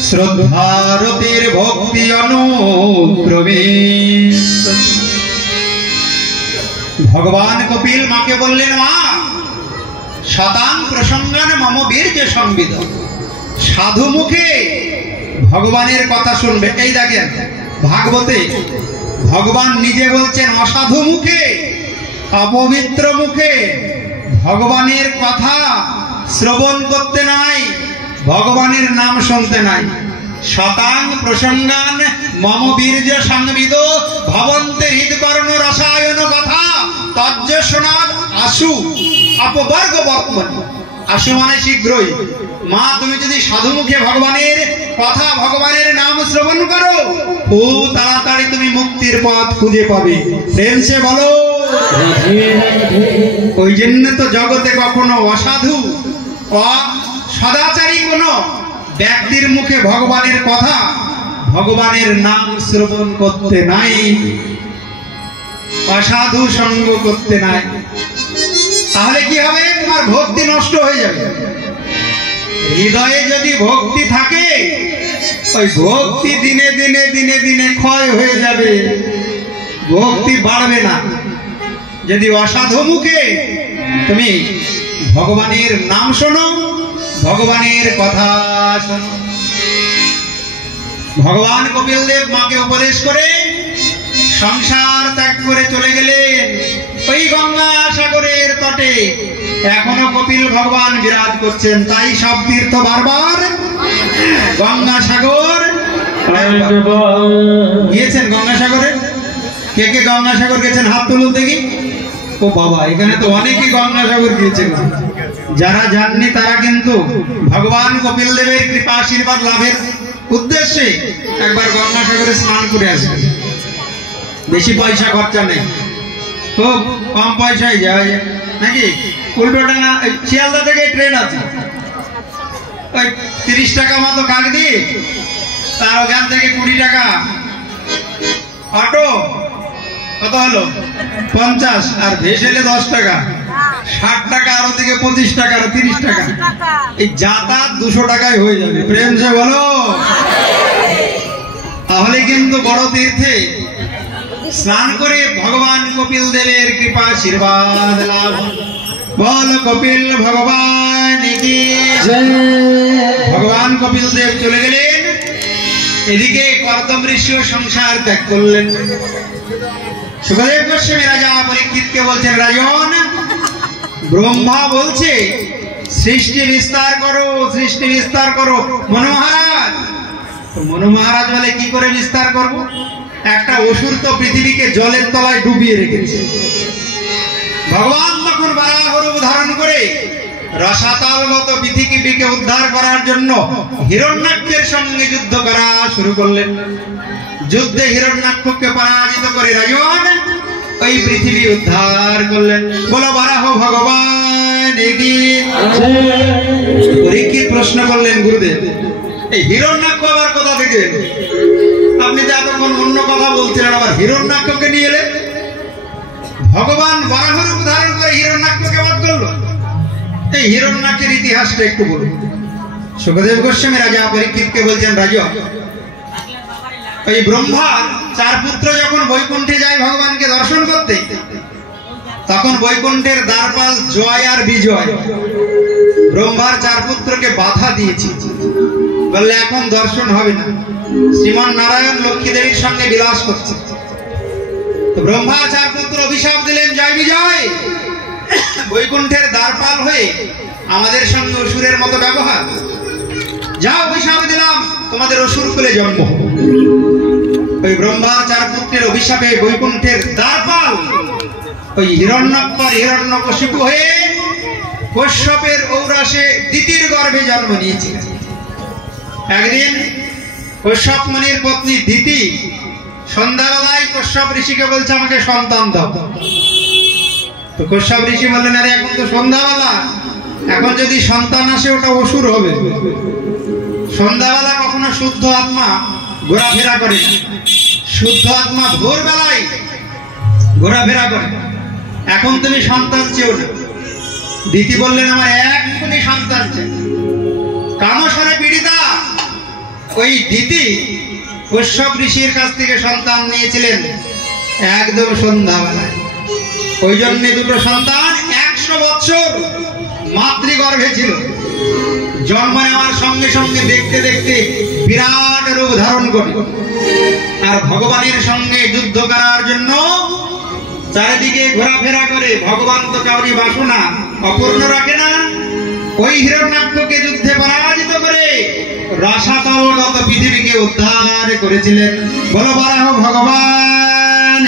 শ্রদ্ধারতির ভক্তি অনুক্রমে। ভগবান কপিল মাকে বললেন, মা শতাং প্রসঙ্গান মম বীর্য সংবিদ, সাধু মুখে ভগবানের কথা শুনবে। এই দেখেন ভাগবতে ভগবান নিজে বলছেন অসাধু মুখে অপবিত্র মুখে ভগবানের কথা শ্রবণ করতে নাই, ভগবানের নাম শুনতে নাই। শতাং প্রসঙ্গান মম বীর্য সংবিদ ভবন্তে হৃদকর্ণ রসায়ন কথা তজ্জ সনাদ আশু অপবর্গ বর্তমান। আশু মানে শীঘ্রই। মা তুমি যদি সাধু মুখে ভগবানের কথা ভগবানের নাম শ্রবণ করো খুব তাড়াতাড়ি তুমি মুক্তির পথ খুঁজে পাবে। প্রেম সে বলো। ওই জন্য তো জগতে কখনো অসাধু সদাচারী কোন ব্যক্তির মুখে ভগবানের কথা ভগবানের নাম শ্রবণ করতে নাই, অসাধু সঙ্গ করতে নাই। তাহলে কি হবে? তোমার ভক্তি নষ্ট হয়ে যাবে। হৃদয়ে যদি ভক্তি থাকে ওই ভক্তি দিনে দিনে দিনে দিনে ক্ষয় হয়ে যাবে, ভক্তি বাড়বে না। যদি অসাধু মুখে তুমি ভগবানের নাম শোনো, ভগবানের কথা শোনো। ভগবান কপিল দেব মাকে উপদেশ করে সংসার ত্যাগ করে চলে গেলেন ওই গঙ্গা সাগরের তটে। এখনো কপিল ভগবান বিরাজ করছেন, তাই সব তীর্থ বারবার গঙ্গা সাগর গিয়েছেন। গঙ্গা সাগরে কে কে গঙ্গা সাগর গেছেন হাত তুলুন দেখি। ও বাবা, এখানে তো অনেকেই গঙ্গা সাগর গিয়েছেন। যারা যাননি তারা কিন্তু ভগবান কপিল দেবের কৃপা আশীর্বাদ লাভের উদ্দেশ্যে একবার গঙ্গা সাগরে স্নান করে আসবেন। বেশি পয়সা খরচা নেই, খুব কম পয়সায় যাওয়া যায় নাকি। উল্টোডাঙ্গা শিয়ালদা থেকে ট্রেন আছে, ওই 30 টাকা মতো কাক দিয়ে, তার ওখান থেকে 20 টাকা অটো, কত হলো 50, আর ভেসেলে 10 টাকা, 60 টাকা, আর ওদিকে 25 টাকা, আর 30 টাকা। এই যাতায়াত 200 টাকায় হয়ে যাবে। প্রেম সে বলো। তাহলে কিন্তু বড় তীর্থে স্নান করে ভগবান কপিল দেবের কৃপা আশীর্বাদ লাভ। বল কপিল ভগবান কি জয়। ভগবান কপিল দেব চলে গেলেন, এদিকে কর্দম ঋষি সংসার ত্যাগ করলেন। সুখদেব গোস্বামী রাজা পরীক্ষিতকে বলছেন, রাজন ব্রহ্মা বলছে সৃষ্টি বিস্তার করো, সৃষ্টি বিস্তার করো। মনু মহারাজ, মনু মহারাজ বলে কি করে বিস্তার করব? একটা অসুর তো পৃথিবীকে জলের তলায় ডুবিয়ে রেখেছে। ভগবান তখন বারাহ রূপ ধারণ করে রসাতলগত পৃথিবীকে উদ্ধার করার জন্য হিরণ্যাক্ষের সঙ্গে যুদ্ধ করা শুরু করলেন। যুদ্ধে হিরণ্যাক্ষকে পরাজিত করে রাজন ওই পৃথিবী উদ্ধার করলেন। বলো বারাহ ভগবান কি। পরীক্ষিত প্রশ্ন করলেন, গুরুদেব এই হিরণ্যাক্ষ আবার কোথা থেকে এলো? আপনি তো এতক্ষণ অন্য কথা বলছিলেন, আবার হিরণ্যাক্ষকে নিয়ে এলেন। ভগবান বারাহ রূপ ধারণ করে হিরণ্যাক্ষকে বধ করলো। এই হিরণ্যাক্ষের ইতিহাসটা একটু বলুন। সুখদেব গোস্বামী রাজা পরীক্ষিতকে বলছেন, রাজা ওই ব্রহ্মার 4 পুত্র যখন বৈকুণ্ঠে যায় ভগবানকে দর্শন করতে, তখন বৈকুণ্ঠের দ্বারপাল জয় আর বিজয় ব্রহ্মার 4 পুত্রকে বাধা দিয়েছে। বললে এখন দর্শন হবে না, শ্রীমান নারায়ণ লক্ষ্মী দেবীর সঙ্গে বিলাস করছে। তো ব্রহ্মার 4 পুত্র অভিশাপ দিলেন, জয় বিজয় বৈকুণ্ঠের দ্বারপাল হয়ে আমাদের সঙ্গে অসুরের মতো ব্যবহার, যা অভিশাপ দিলাম তোমাদের অসুর কুলে জন্ম। ওই ব্রহ্মার 4 পুত্রের অভিশাপে বৈকুণ্ঠের দ্বারপাল ওই হিরণ্যকর হিরণ্যকশিপু হয়ে কশ্যপের ঔরাসে দিতির গর্ভে জন্ম নিয়েছিলেন। একদিন কশ্যপ মুনির পত্নী দিতি সন্ধ্যাবেলায় কশ্যপ ঋষিকে বলছে আমাকে সন্তান দাও। তো কশ্যপ ঋষি বললেন, আরে এখন তো সন্ধ্যাবেলা, এখন যদি সন্তান আসে ওটা অসুর হবে। সন্ধ্যাবেলা কখনো শুদ্ধ আত্মা ঘোরাফেরা করে না, শুদ্ধ আত্মা ভোরবেলায় ঘোরাফেরা করে। এখন তুমি সন্তান চেও না। দিতি বললেন, আমার এক্ষুনি সন্তান চাই। কামসরে পীড়িতা ওই দিতি কশ্যপ ঋষির কাছ থেকে সন্তান নিয়েছিলেন একদম সন্ধ্যাবেলায়। ওই জন্য দুটো সন্তান 100 বছর মাতৃগর্ভে ছিল। জন্ম নেওয়ার সঙ্গে সঙ্গে দেখতে দেখতে বিরাট রূপ ধারণ করে, আর ভগবানের সঙ্গে যুদ্ধ করার জন্য চারিদিকে ঘোরাফেরা করে। ভগবান তো কাউরি বাসনা অপূর্ণ রাখে না। ওই হিরণ্যাক্ষকে যুদ্ধে পরাজিত করে রসাতলগত পৃথিবীকে উদ্ধার করেছিলেন। বলো বারাহ ভগবান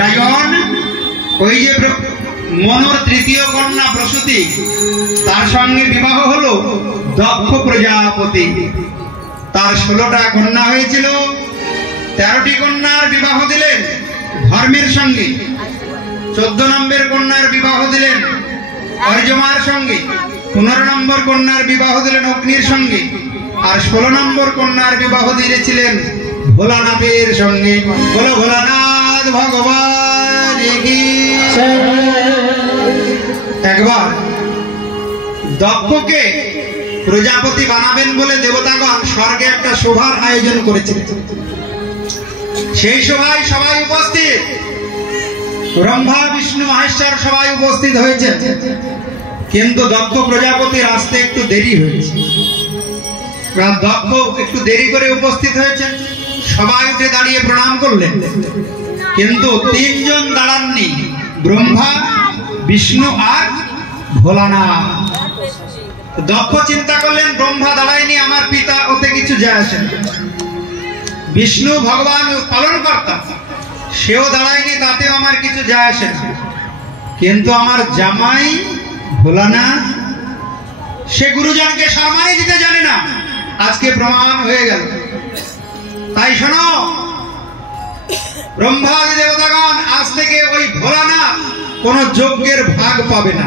রায়ন। ওই যে মনোর তৃতীয় কন্যা প্রসূতি, তার সঙ্গে বিবাহ হলো দক্ষ প্রজাপতি। তার 16টা কন্যা হয়েছিল। 13টি কন্যার বিবাহ দিলেন ধর্মের সঙ্গে, 14 নম্বর কন্যার বিবাহ দিলেন অর্জমার সঙ্গে, 15 নম্বর কন্যার বিবাহ দিলেন অগ্নির সঙ্গে, আর 16 নম্বর কন্যার বিবাহ দিয়েছিলেন ভোলানাথের সঙ্গে। বলো ভোলানাথ ভগবান কি। একবার দক্ষকে প্রজাপতি বানাবেন বলে দেবতাগণ স্বর্গে একটা সভার আয়োজন করেছিলেন। সেই সভায় সবাই উপস্থিত, ব্রহ্মা বিষ্ণু মহেশ্বর সবাই উপস্থিত হয়েছে, কিন্তু দক্ষ প্রজাপতির আসতে একটু দেরি হয়েছে। দক্ষ একটু দেরি করে উপস্থিত হয়েছে। সবাই উঠে দাঁড়িয়ে প্রণাম করলেন, কিন্তু 3 জন দাঁড়াননি, ব্রহ্মা বিষ্ণু আর ভোলানাথ। দক্ষ চিন্তা করলেন, ব্রহ্মা দাঁড়ায়নি, আমার পিতা, ওতে কিছু যায় আসে না। বিষ্ণু ভগবান পালন কর্তা, সেও দাঁড়ায়নি, তাতেও আমার কিছু যায় আসে না। কিন্তু আমার জামাই ভোলানাথ, সে গুরুজনকে সম্মানে দিতে জানে না, আজকে প্রমাণ হয়ে গেল। তাই শোনো ব্রহ্মাদি দেবতাগণ, আজ থেকে ওই ভোলানাথ কোন যজ্ঞের ভাগ পাবে না।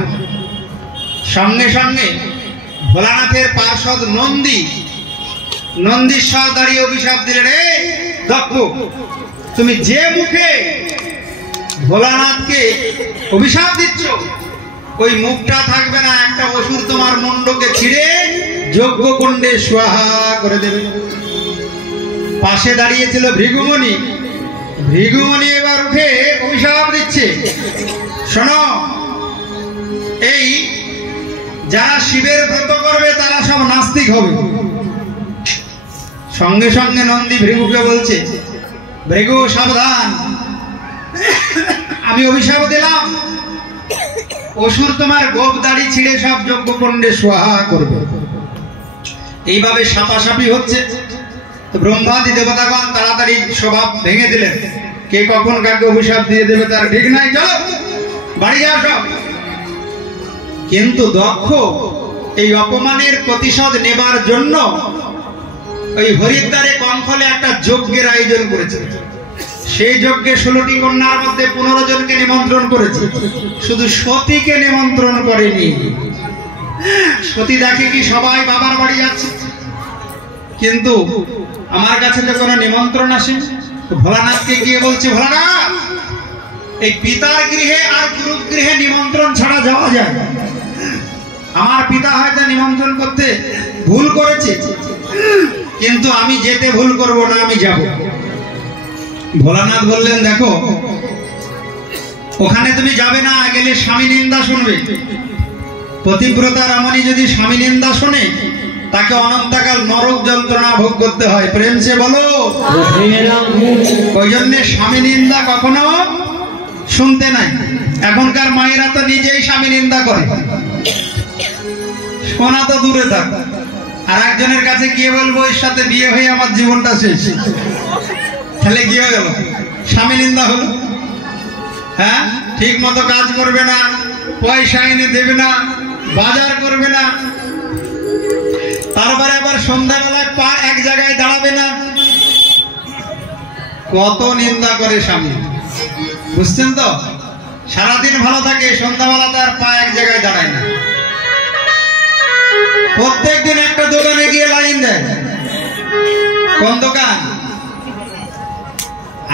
সঙ্গে সঙ্গে ভোলানাথের পার্ষদ নন্দীশ্বর দাঁড়িয়ে অভিশাপ দিলেন, রে দক্ষ, তুমি যে মুখে ভোলানাথকে অভিশাপ দিচ্ছ, ওই মুখটা থাকবে না, একটা অসুর তোমার মুন্ডকে ছিঁড়ে যজ্ঞ কুণ্ডে স্বাহা করে দেবে। পাশে দাঁড়িয়েছিল ভৃগুমণি। ভৃগুমণি এবার উঠে অভিশাপ দিচ্ছে, শোনো, এই যারা শিবের ব্রত করবে তারা সব নাস্তিক হবে। সঙ্গে সঙ্গে নন্দী ভৃগুকে বলছে, ভৃগু সাবধান, আমি অভিশাপ দিলাম, অসুর তোমার গোপ দাড়ি ছিঁড়ে সব যজ্ঞকুণ্ডে স্বাহা করবে। এইভাবে সাপাসাপি হচ্ছে। তো ব্রহ্মাদি দেবতাগণ তাড়াতাড়ি স্বভাব ভেঙে দিলেন, কে কখন কাকে অভিশাপ দিয়ে দেবে তার ঠিক নাই, চলো বাড়ি যাও সব। কিন্তু দক্ষ এই অপমানের প্রতিশোধ নেবার জন্য ওই হরিদ্বারে কঙ্খলে একটা যজ্ঞের আয়োজন করেছে। সেই যজ্ঞে 16টি কন্যার মধ্যে 15 জনকে নিমন্ত্রণ করেছে, শুধু সতীকে নিমন্ত্রণ করেনি। সতী দেখে কি সবাই বাবার বাড়ি যাচ্ছে, কিন্তু আমার কাছে তো কোনো নিমন্ত্রণ আসেনি। ভোলানাথকে গিয়ে বলছে, ভোলানাথ, এই পিতার গৃহে আর গুরুগৃহে নিমন্ত্রণ ছাড়া যাওয়া যায়? আমার পিতা হয়তো নিমন্ত্রণ করতে ভুল করেছে, কিন্তু আমি যেতে ভুল করব না, আমি যাব। ভোলানাথ বললেন, দেখো, ওখানে তুমি যাবে না, গেলে স্বামী নিন্দা শুনবে। পতিব্রতা রমণী যদি স্বামী নিন্দা শোনে, তাকে অনন্তকাল নরক যন্ত্রণা ভোগ করতে হয়। প্রেম সে বলো। ওই জন্য স্বামী নিন্দা কখনো শুনতে নাই। এখনকার মায়েরা তো নিজেই স্বামী নিন্দা করে, শোনা তো দূরে থাক। আর একজনের কাছে গিয়ে বলবো, এর সাথে বিয়ে হয়ে আমার জীবনটা শেষ, তাহলে কি হয়ে গেল? স্বামী নিন্দা হলো। হ্যাঁ, ঠিক মতো কাজ করবে না, পয়সা এনে দেবে না, বাজার করবে না। তারপরে আবার সন্ধ্যাবেলায় পা এক জায়গায় দাঁড়াবে না। কত নিন্দা করে স্বামী, বুঝছেন তো? সারাদিন ভালো থাকে, সন্ধ্যাবেলা তার পা এক জায়গায় দাঁড়ায় না। প্রত্যেকদিন একটা দোকানে গিয়ে লাইন দেয়। কোন দোকান?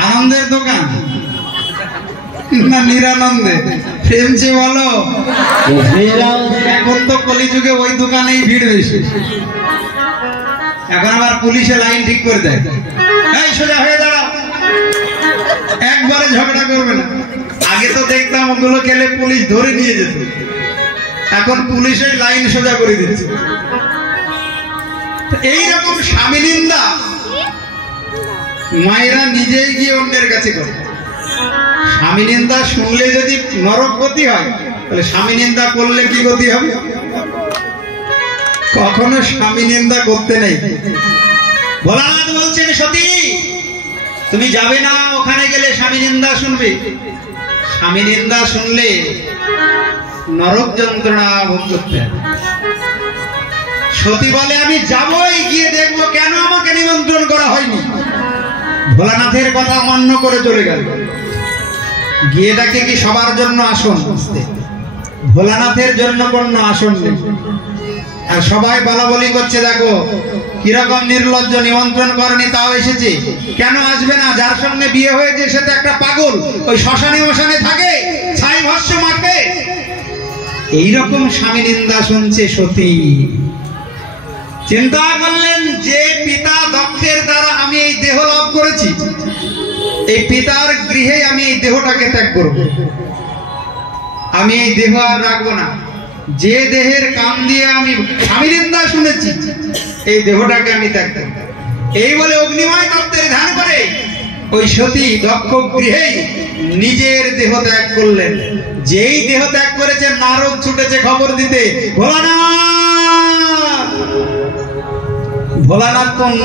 আনন্দের দোকান না নিরানন্দে? প্রেমছে বলো। এখন তো কলিযুগে ওই দোকানেই ভিড় বেশি। এখন আবার পুলিশে লাইন ঠিক করে দেয়, এই সোজা হয়ে দাঁড়াও, একবারে ঝগড়া করবে না। আগে তো দেখতাম ওগুলো খেলে পুলিশ ধরে নিয়ে যেত, এখন পুলিশে লাইন সোজা করে দিচ্ছে। এইরকম স্বামী নিন্দা মায়েরা নিজেই গিয়ে অন্যের কাছে করে। স্বামী নিন্দা শুনলে যদি নরক গতি হয়, তাহলে স্বামী নিন্দা করলে কি গতি হবে? কখনো স্বামী নিন্দা করতে নেই। ভোলানাথ বলছেন, সতী তুমি যাবে না, ওখানে গেলে স্বামী নিন্দা শুনবে। স্বামী নিন্দা শুনলে নরক যন্ত্রণা ভোগ করতে হবে। সতী বলে, আমি যাবই, গিয়ে দেখবো কেন আমাকে নিমন্ত্রণ করা হয়নি। ভোলানাথের কথা অমান্য করে চলে গেল। গিয়ে ডাকে কি সবার জন্য আসন, ভোলানাথের জন্য কোনো আসন নেই। আর সবাই বলা বলি করছে, দেখো কিরকম নির্লজ্জ, নিমন্ত্রণ করেনি তাও এসেছে, কেন আসবে না? যার সঙ্গে বিয়ে হয়েছে সে তো একটা পাগল, ওই শ্মশানে মশানে থাকে, ছাই ভস্য মাখে। এইরকম স্বামী নিন্দা শুনছে সতী। চিন্তা করলেন, যে পিতা দক্ষের দ্বারা আমি এই দেহ লাভ করেছি, এই পিতার গৃহে আমি এই দেহটাকে ত্যাগ করব। আমি এই দেহ আর রাখবো না। যে দেহের কান দিয়ে আমি স্বামী নিন্দা শুনেছি, এই দেহটাকে আমি ত্যাগ করব। এই বলে অগ্নিময় তত্ত্বের ধ্যান করে ওই সতী দক্ষ গৃহে নিজের দেহ ত্যাগ করলেন। যেই দেহ ত্যাগ করেছে, নারদ ছুটেছে খবর দিতে, ভোলানাথ। ভোলানাথ কোন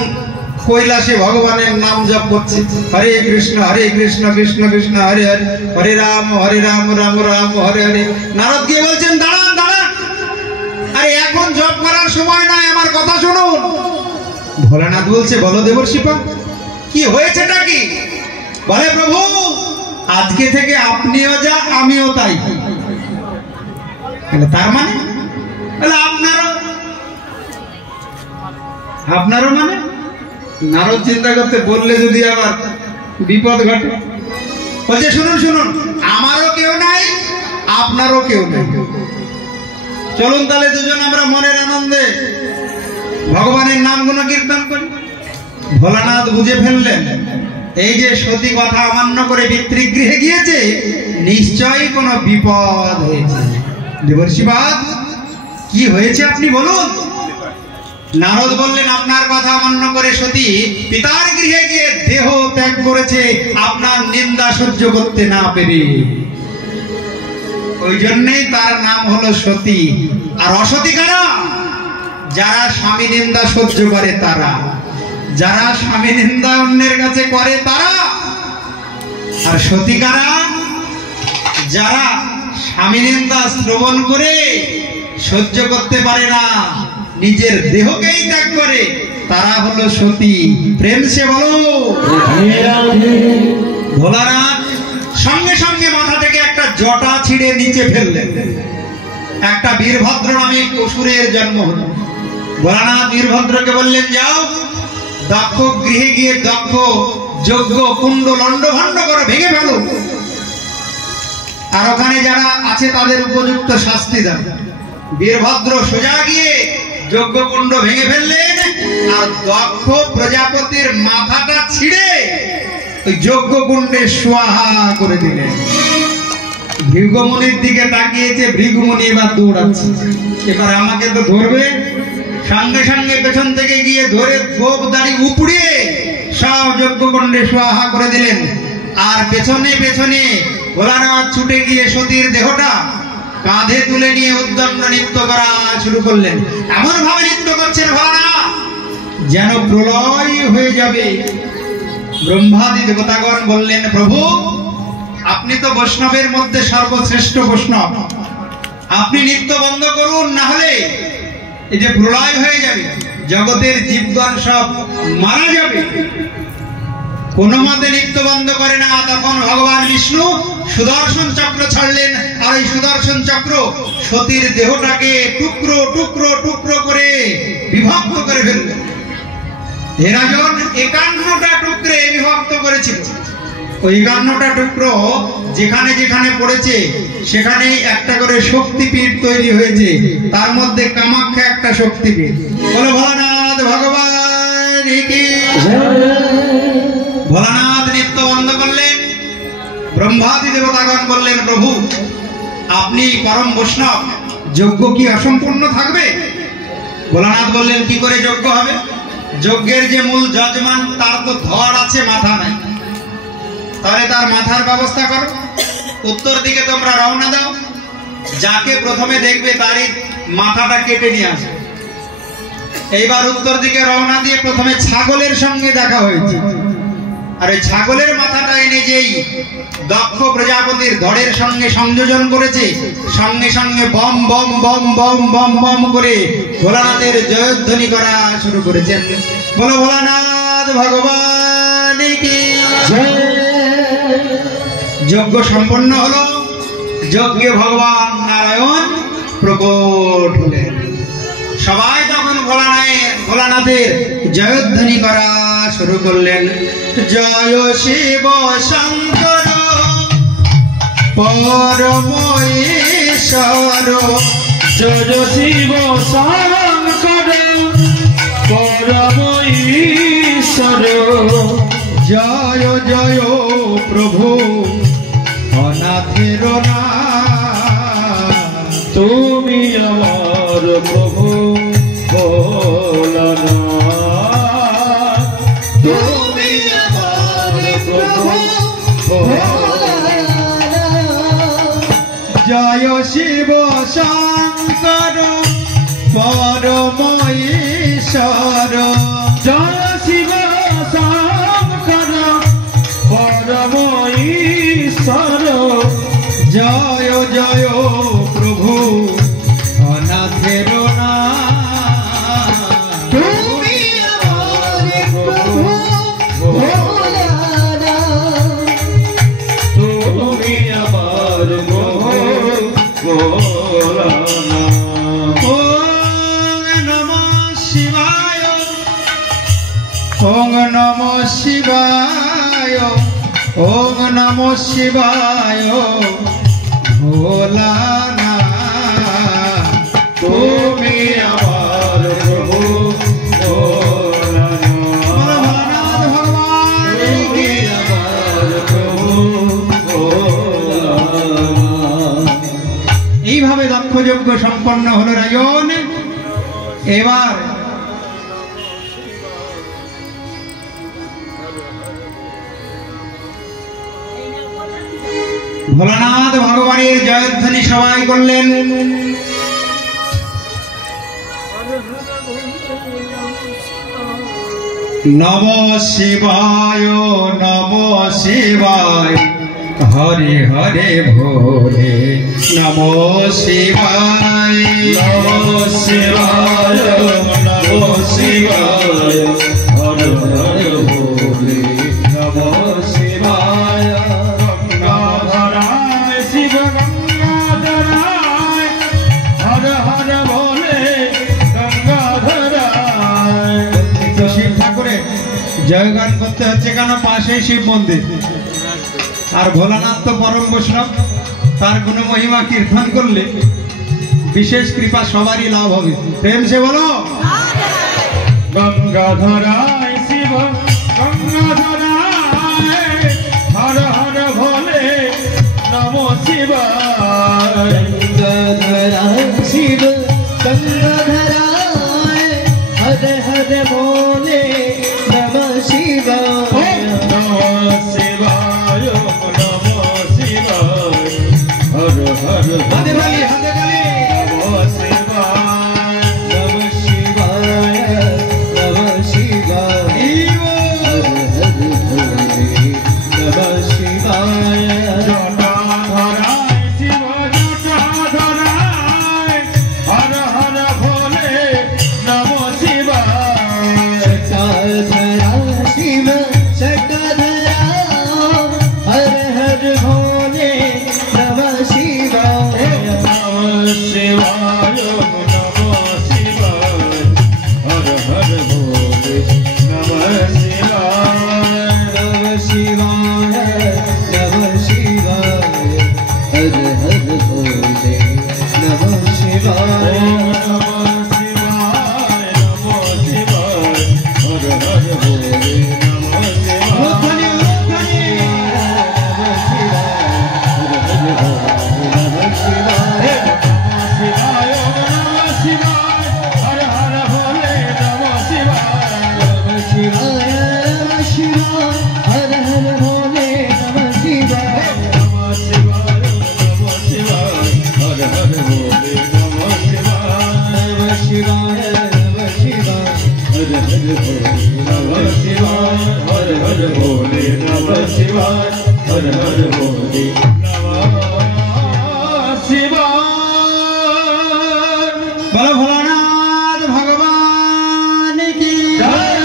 কৈলাসে ভগবানের নাম জপ করছে, হরে কৃষ্ণ কৃষ্ণ কৃষ্ণ হরে হরে, হরে রাম রাম রাম হরে হরে। নারদ গিয়ে বলছেন, দাঁড়ান দাঁড়ান, আরে এখন জপ করার সময় নয়, আমার কথা শুনুন। ভোলানাথ বলছে, বলো দেবর্ষিপা, কি হয়েছেটা কি? বলে, প্রভু আজকে থেকে আপনিও যা আমিও তাই। তার মানে? বলে, আপনারও মানে? নারদ চিন্তা করতে বললে যদি আবার বিপদ ঘটে। বলছে, শুনুন শুনুন, আমারও কেউ নাই, আপনারও কেউ নাই। চলুন তাহলে দুজন আমরা মনের আনন্দে ভগবানের নাম গুণ কীর্তন করি। ভোলানাথ বুঝে ফেললেন, এই যে সতী কথা অমান্য করে পিতৃগৃহে গিয়েছে, নিশ্চয়ই কোনো বিপদ হয়েছে। দেবর্ষিপাদ, কি হয়েছে আপনি বলুন। নারদ বললেন, আপনার কথা অমান্য করে সতী পিতার গৃহে গিয়ে দেহ ত্যাগ করেছে, আপনার নিন্দা সহ্য করতে না পেরে। ওই জন্যই তার নাম হলো সতী। আর অসতী কারা? যারা স্বামী নিন্দা সহ্য করে তারা, যারা স্বামী নিন্দা অন্যের কাছে করে তারা। আর সতী কারা? যারা স্বামী নিন্দা শ্রবণ করে সহ্য করতে পারে না, নিজের দেহকেই ত্যাগ করে, তারা হলো সতী। প্রেম সে বলো। ভোলানাথ সঙ্গে সঙ্গে মাথা থেকে একটা জটা ছিঁড়ে নিচে ফেললেন। একটা বীরভদ্র নামে অসুরের জন্ম হলো। ভোলানাথ বীরভদ্রকে বললেন, যাও দক্ষ গৃহে গিয়ে দক্ষ যজ্ঞ কুণ্ড লণ্ডভণ্ড করে ভেঙে ফেলো, আর ওখানে যারা আছে তাদের উপযুক্ত শাস্তি দাও। বীরভদ্র সোজা গিয়ে যজ্ঞকুণ্ড ভেঙে ফেললেন, আর দক্ষ প্রজাপতির মাথাটা ছিঁড়ে ওই যজ্ঞকুণ্ডে সোয়াহা করে দিলেন। ভৃগুমুনির দিকে তাকিয়েছে, ভৃগুমুনি এবার দৌড়াচ্ছে, এবার আমাকে তো ধরবে। সঙ্গে সঙ্গে পেছন থেকে গিয়ে ধরে গোপ দাড়ি উপড়িয়ে সব যজ্ঞকুণ্ডে সোয়াহা করে দিলেন। আর পেছনে পেছনে ভোলানাথ ছুটে গিয়ে সতীর দেহটা কাঁধে তুলে নিয়ে উদ্দণ্ড নৃত্য করা শুরু করলেন। এমন ভাবে নৃত্য করছেন ভোলানাথ যেন প্রলয় হয়ে যাবে। ব্রহ্মাদি দেবতাগণ বললেন, প্রভু আপনি তো বৈষ্ণবের মধ্যে সর্বশ্রেষ্ঠ বৈষ্ণব, আপনি নৃত্য বন্ধ করুন, না হলে এই যে প্রলয় হয়ে যাবে, জগতের জীবগণ সব মারা যাবে, কোন মতে নিত্য বন্ধ করে না, তখন ভগবান বিষ্ণু সুদর্শন চক্র ছাড়লেন। আর এই সুদর্শন চক্র সতীর দেহটাকে টুকরো টুকরো টুকরো করে বিভক্ত করে ফেললেন। হেরাজন 51টা টুকরে বিভক্ত করেছিল। ওই 51টা টুকরো যেখানে যেখানে পড়েছে সেখানে একটা করে শক্তিপীঠ তৈরি হয়েছে। তার মধ্যে কামাখ্যা একটা শক্তিপীঠ। বলো ভোলানাথ ভগবান কি ভোলানাথ নিত্য বন্ধ করলেন। ব্রহ্মাদি দেবতাগণ বললেন, প্রভু আপনি পরম বৈষ্ণব, যজ্ঞ কি অসম্পূর্ণ থাকবে? ভোলানাথ বললেন, কি করে যজ্ঞ হবে? যজ্ঞের যে মূল যজমান তার তো ধড় আছে, মাথা নাই, তাহলে তার মাথার ব্যবস্থা করো। উত্তর দিকে তোমরা রওনা দাও, যাকে প্রথমে দেখবে তারই মাথাটা কেটে নিয়ে আসবে। এইবার উত্তর দিকে রওনা দিয়ে প্রথমে ছাগলের সঙ্গে দেখা হয়েছে। আর ওই ছাগলের মাথাটা এনে যেই দক্ষ প্রজাপতির ধড়ের সঙ্গে সংযোজন করেছে, সঙ্গে সঙ্গে বম বম বম বম বম বম করে ভোলানাথের জয়ধ্বনি করা শুরু করেছেন। বলো ভোলানাথ ভগবান কি জয়। যজ্ঞ সম্পন্ন হলো। যজ্ঞে ভগবান নারায়ণ প্রকট হলেন। সবাই তখন ভোলানাথের জয়ধ্বনি করা শুরু করলেন। জয় শিব শঙ্কর পরমেশ্বর, জয় শিব শঙ্কর পরমেশ্বর, জয় জয় প্রভু অনাথের নাথ। তুমি আমার প্রভু ভোলানাথ, তুমি আমার প্রভু ভোলানাথ। জয় শিব শঙ্কর পরমেশ্বর, জয় শিব শঙ্কর পরমেশ্বর, জয় জয় প্রভু অনাথের নাথ। তুমি আমার প্রভু ভোলানাথ, তুমি আমার প্রভু ভোলানাথ। ওম নমঃ শিবায়, ওম নমঃ শিবায়, ওম নমঃ শিবায় ভোলানাথ। তুমি আমার প্রভু ভোলানাথ, ভোলানাথ ভগবান তুমি আমার প্রভু ভোলানাথ। এইভাবে দক্ষ যজ্ঞ সম্পন্ন হলো রাজন। এবার ভোলানাথ ভগবানের জয়ধ্বনি সবাই করলেন। নম শিবায় নম শিবায় হরে হরে ভোলে নম শিবায়। নম শিবায় নম শিবায় হর হর ভোলে নম শিবায়। গঙ্গাধরায় শিব গঙ্গাধরায় হর হর ভোলে গঙ্গাধরায়। শিব ঠাকুরের জয়গান করতে হচ্ছে কেন? পাশেই শিব মন্দির। আর ভোলানাথ তো পরম বৈষ্ণব, তার গুণ মহিমা কীর্তন করলে বিশেষ কৃপা সবারই লাভ হবে। প্রেম সে বলো। গঙ্গাধরায় শিব গঙ্গাধরায় হর হর ভোলে নম শিবায়। গঙ্গাধরায় শিব গঙ্গাধরায় হর হর ভোলে নমঃ শিবায়। নম শিবায় নম শিবায় হর হর হাতে তালি, হাতে তালি। নম শিবায় নমঃ শিবায় নমঃ শিবায় হর হর ভোলে নমঃ শিবায়। জটাধরায় শিব জটাধরায় হর হর ভোলে नमः शिवाय हर हर भोले नमः शिवाय हर हर भोले नमः शिवाय। बोलो भोलानाथ भगवान की जय।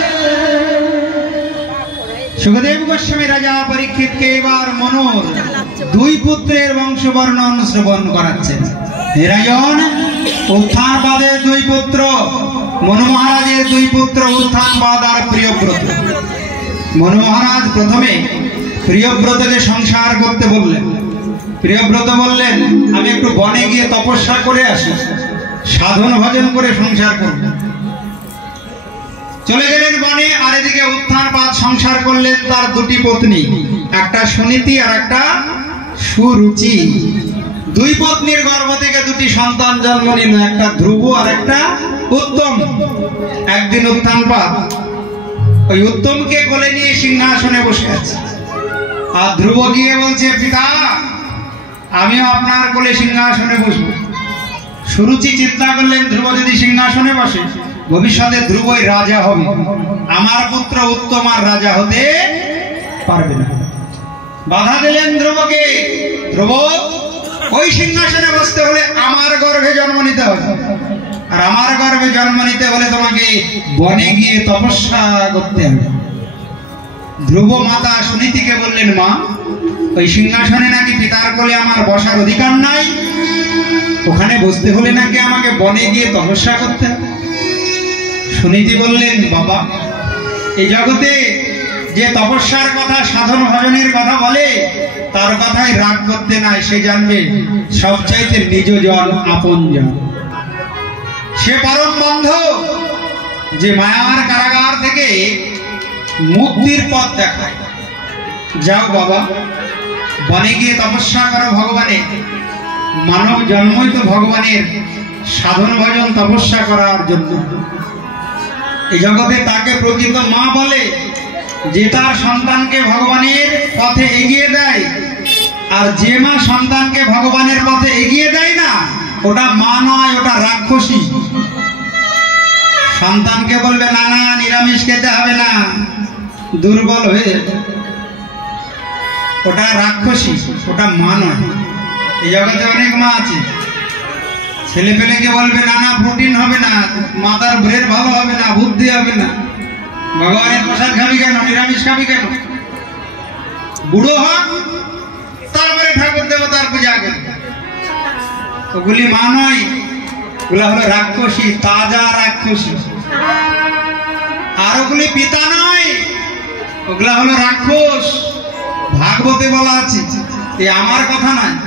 सुखदेव गोस्वामी राजा परीक्षित के एबार मनोर দুই পুত্রের বংশ বর্ণন শ্রবণ করাচ্ছেন। হিরায়ণ উত্থানবাদের দুই পুত্র, মনু মহারাজের দুই পুত্র উত্থানবাদ আর প্রিয়ব্রত। মনু মহারাজ প্রথমে প্রিয়ব্রতকে সংসার করতে বললেন। প্রিয়ব্রত বললেন আমি একটু বনে গিয়ে তপস্যা করে আসি, সাধন ভজন করে সংসার করব। চলে গেলেন বনে। আর এদিকে উত্থানবাদ সংসার করলেন তার দুটি পত্নী, একটা সুনীতি আর একটা সুরুচি। দুই পত্নীর গর্ভ থেকে দুটি সন্তান জন্ম নিল, একটা ধ্রুব আর একটা উত্তম। একদিন উত্থানবাদ ওই উত্তমকে কোলে নিয়ে সিংহাসনে বসে আছে, আর ধ্রুব গিয়ে বলছে পিতা আমিও আপনার কোলে সিংহাসনে বসবো। সুরুচি চিন্তা করলেন ধ্রুব যদি সিংহাসনে বসে ভবিষ্যতে ধ্রুবই রাজা হবে, আমার পুত্র উত্তম আর রাজা হতে পারবে না। বাধা দিলেন ধ্রুবকে, ধ্রুব ওই সিংহাসনে বসতে হলে আমার গর্ভে জন্ম নিতে হবে, আর আমার গর্ভে জন্ম নিতে হলে তোমাকে বনে গিয়ে তপস্যা করতে হবে। ধ্রুব মাতা সুনীতিকে বললেন মা ওই সিংহাসনে নাকি পিতার কোলে আমার বসার অধিকার নাই, ওখানে বসতে হলে নাকি আমাকে বনে গিয়ে তপস্যা করতে হবে। সুনীতি বললেন বাবা এই জগতে যে তপস্যার কথা সাধন ভজনের কথা বলে তার কথাই রাগ করতে নাই, সে জানবে সবচাইতে নিজজন আপন জন, সে পরম বন্ধু যে মায়ার কারাগার থেকে মুক্তির পথ দেখায়। যাও বাবা বনে গিয়ে তপস্যা করো ভগবানের, মানব জন্মই তো ভগবানের সাধন ভজন তপস্যা করার জন্য। এই জগতে তাকে প্রকৃত মা বলে যে তার সন্তানকে ভগবানের পথে এগিয়ে দেয়, আর যে মা সন্তানকে ভগবানের পথে এগিয়ে দেয় না ওটা মা নয়, ওটা রাক্ষসী। সন্তানকে বলবে না না নিরামিষ খেতে হবে না, দুর্বল হয়ে ওটা রাক্ষসী, ওটা মা নয়। এই জগতে অনেক মা আছে, ছেলে পেলেকে বলবে না না প্রোটিন হবে না, মাথার ব্রেন ভালো হবে না, বুদ্ধি হবে না, ভগবানের প্রসাদ খাবি কেন, নিরামিষ খাবি কেন, বুড়ো হোক তারপরে ঠাকুর দেবতার পূজা করবে। ওগুলি মা নয়, ওগুলা হলো রাক্ষসী, তাজা রাক্ষসী। আর ওগুলি পিতা নয়, ওগুলা হলো রাক্ষস। ভাগবতে বলা আছে, এ আমার কথা নয়,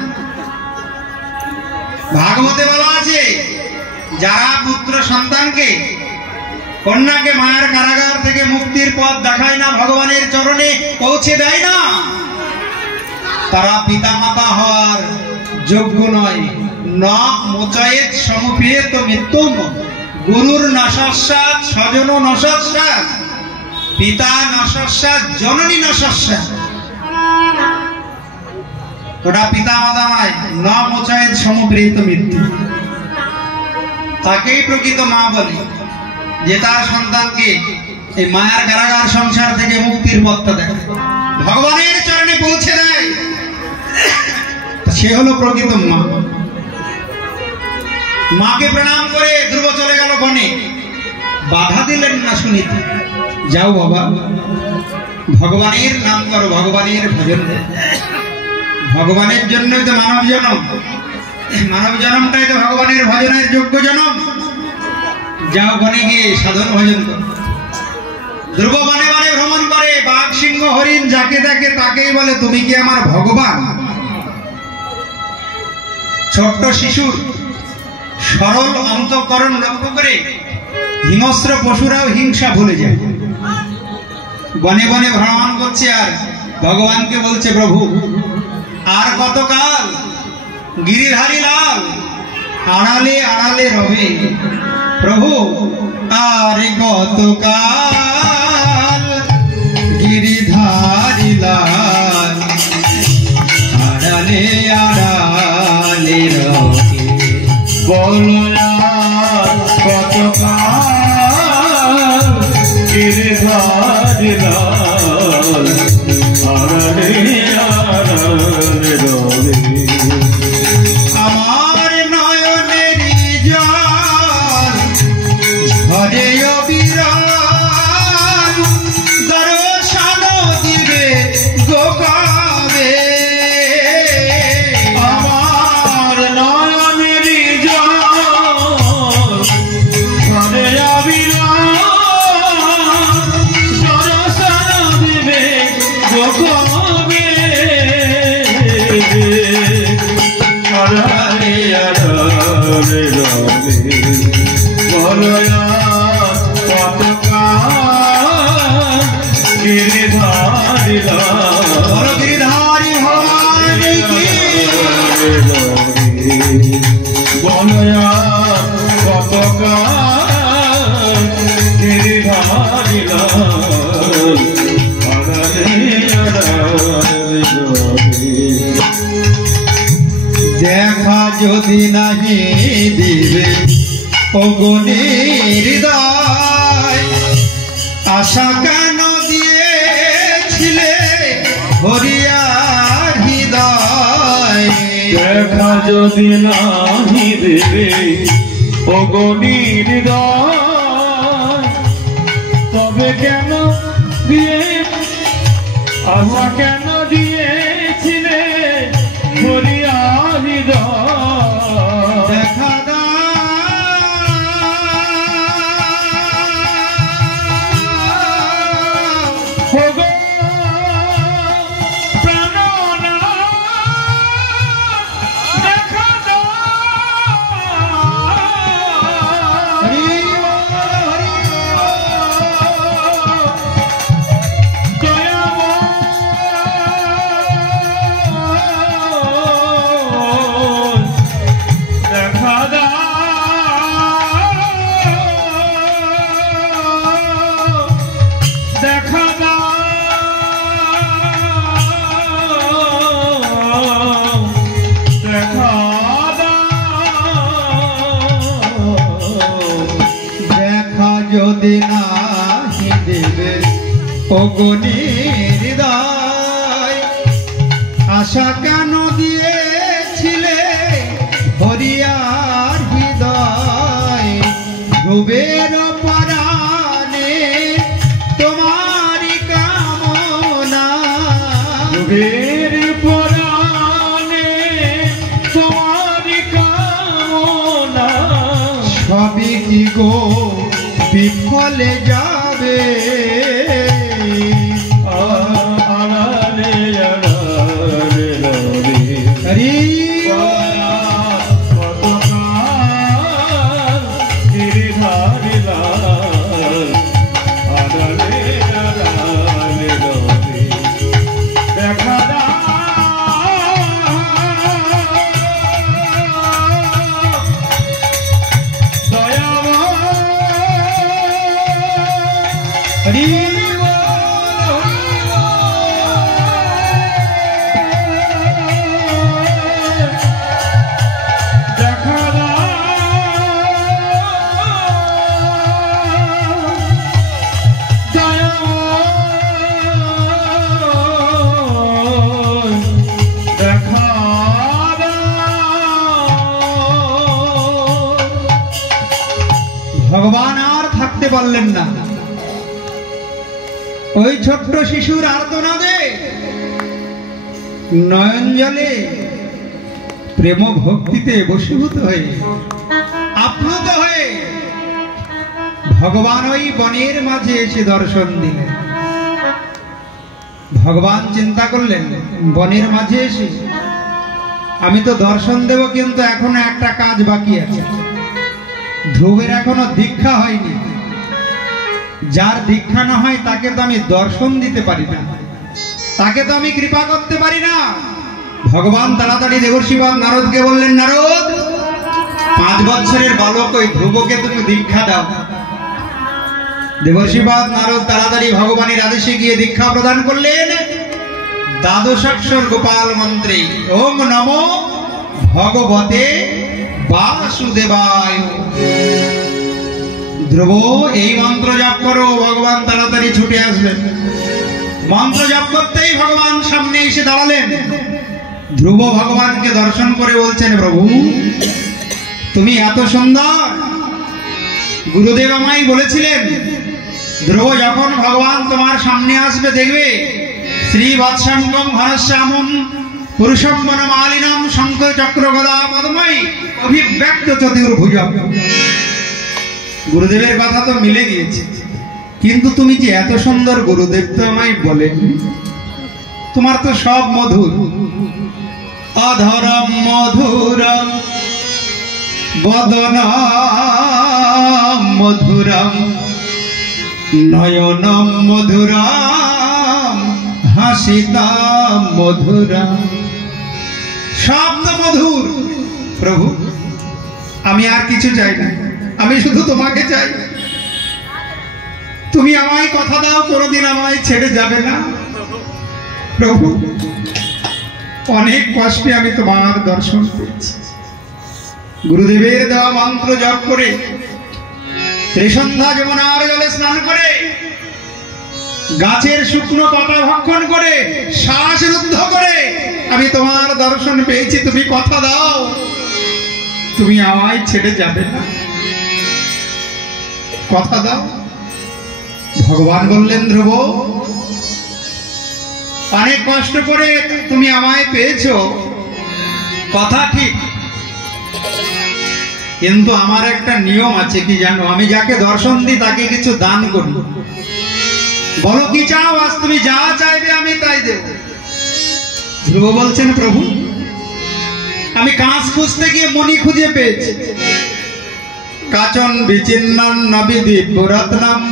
ভাগবতে বলা আছে যারা পুত্র সন্তানকে কন্যাকে মায়ের কারাগার থেকে মুক্তির পথ দেখায় না, ভগবানের চরণে পৌঁছে দেয় না, তারা পিতা মাতা হওয়ার যোগ্য নয়। না মোচায়েত সমপ্রিয়েত মৃত্যুম গুরুর নশস্যাৎ স্বজন নশস্যাৎ পিতা নশস্যাৎ জননী নশস্যাৎ। ওটা পিতা মাতা নয়, না মোচায়েত সমপ্রিয়েত মৃত্যু। তাকেই প্রকৃত মা বলে যে তার সন্তানকে এই মায়ার কারাগার সংসার থেকে মুক্তির পথটা দেখায়, ভগবানের চরণে পৌঁছে দেয়, সে হলো প্রকৃত মা। মাকে প্রণাম করে ধ্রুব চলে গেল বনে। বাধা দিলেন না সুনীতি, যাও বাবা ভগবানের নাম করো, ভগবানের ভজন, ভগবানের জন্যই তো মানব জন্ম, মানব জন্মটাই তো ভগবানের ভজনের যোগ্য জন্ম। যাও বনে গিয়ে সাধন ভজন করো। ধ্রুব বনে বনে ভ্রমণ করে, বাঘ সিংহ হরিণ যাকে দেখে তাকেই বলে তুমি কি আমার ভগবান। ছোট্ট শিশুর সরল অন্তঃকরণ লক্ষ্য করে হিংস্র পশুরাও হিংসা ভুলে যায়। বনে বনে ভ্রমণ করছে আর ভগবানকে বলছে প্রভু আর কতকাল গিরিধারী লাল আড়ালে আড়ালে রবে, প্রভু আর কতকাল গিরিধারী লাল আড়ালে আড়ালে রবে, বলো আর কতকাল গিরিধারী লাল আড়ালে আড়ালে রবে আমার নয়নের জল ঝরে অবিরাম দর্শন দিবে গোপাবে আমার নয়নের জল ঝরে অবিরাম দর্শন দিবে গোপাবে আড়ালে আড়ালে রবে বলয়া পতাকা গিরিধারী লাল গিরিধারী ভগবান কি বলয়া পতাকা গিরিধারী লাল আড়ালে আড়ালে রবে দেখা যদি নাহি দিবে অগণির হৃদয় আশা কেন দিয়েছিলে হরিয়ার হৃদয় দেখা যদি নাহি দেবে অগণির হৃদয় তবে কেন দিয়ে আশা কেন দিয়েছিলে হরিয়ার হৃদয় দেখা ওগো প্রাণনা দেখা দাও দেখা দাও দেখা দাও দেখা দেখা যদি নাহি দেবে অগণির হৃদয় আশা কেন দিয়েছিলে হরিয়ার হৃদয় ধ্রুবের পরাণে তোমারি কামনা যুগের পরাণে তোমার কামনা সবই কি গো বিফলে যাবে আড়ালে আড়ালে রবে হরি গিরিধারী লাল আড়ালে আড়ালে রবে দেখা হরি ভগবান আর থাকতে পারলেন না ওই ছোট্ট শিশুর আর্তনাদে নয়ন জলে প্রেম ভক্তিতে বশীভূত হয়ে আপ্লুত হয়ে ভগবান ওই বনের মাঝে এসে দর্শন দিলেন ভগবান চিন্তা করলেন বনের মাঝে এসে আমি তো দর্শন দেব কিন্তু এখনো একটা কাজ বাকি আছে ধ্রুবের এখনো দীক্ষা হয়নি যার দীক্ষা না হয় তাকে তো আমি দর্শন দিতে পারি না তাকে তো আমি কৃপা করতে পারি না ভগবান তাড়াতাড়ি দেবর্ষিবাদ নারদকে বললেন নারদ 5 বছরের বালক ওই ধ্রুবকে তুমি দীক্ষা দাও দেবর্ষিবাদ নারদ তাড়াতাড়ি ভগবানের আদেশে গিয়ে দীক্ষা প্রদান করলেন দ্বাদশাক্ষর গোপাল মন্ত্রে ওম নমো ভগবতে বাসুদেবায় ধ্রুব এই মন্ত্র জপ করো, ভগবান তাড়াতাড়ি ছুটে আসবেন। মন্ত্র জপ করতেই ভগবান সামনে এসে দাঁড়ালেন। ধ্রুব ভগবানকে দর্শন করে বলছেন, প্রভু তুমি এত সুন্দর। গুরুদেব আমায় বলেছিলেন ধ্রুব যখন ভগবান তোমার সামনে আসবে দেখবে শ্রীবৎসঙ্গম ঘনশ্যামম পুরুষম বনমালিনম শঙ্খ চক্র গদা পদ্ময় অভিব্যক্ত চতুর্ভুজম। গুরুদেবের কথা তো মিলে গিয়েছে, কিন্তু তুমি যে এত সুন্দর গুরুদেব তো আমায় বলেন। তোমার তো সব মধুর, অধরম মধুরম বদনম মধুরম নয়নম মধুরম হাসিতাম মধুরম। সব তো মধুর। প্রভু আমি আর কিছু চাই না, আমি শুধু তোমাকে চাই। তুমি আমায় কথা দাও কোনোদিন আমায় ছেড়ে যাবে না। প্রভু অনেক কষ্টে আমি তোমার দর্শন পেয়েছি। গুরুদেবের দেওয়া মন্ত্র জপ করে ত্রিসন্ধ্যা যমুনার জলে স্নান করে গাছের শুকনো পাতা ভক্ষণ করে শ্বাসরুদ্ধ করে আমি তোমার দর্শন পেয়েছি। তুমি কথা দাও তুমি আমায় ছেড়ে যাবে না, কথা দাও। ভগবান বললেন ধ্রুব অনেক কষ্ট করে তুমি আমায় পেয়েছো, কথা ঠিক, কিন্তু আমার একটা নিয়ম আছে কি জানো? আমি যাকে দর্শন দিই তাকে কিছু দান করি। বলো কি চাও? আজ তুমি যা চাইবে আমি তাই দেব। ধ্রুব বলছেন প্রভু আমি কাঁচ খুঁজতে গিয়ে মণি খুঁজে পেয়েছি। কাচন বিচিন্নম নবিদীপ রত্নম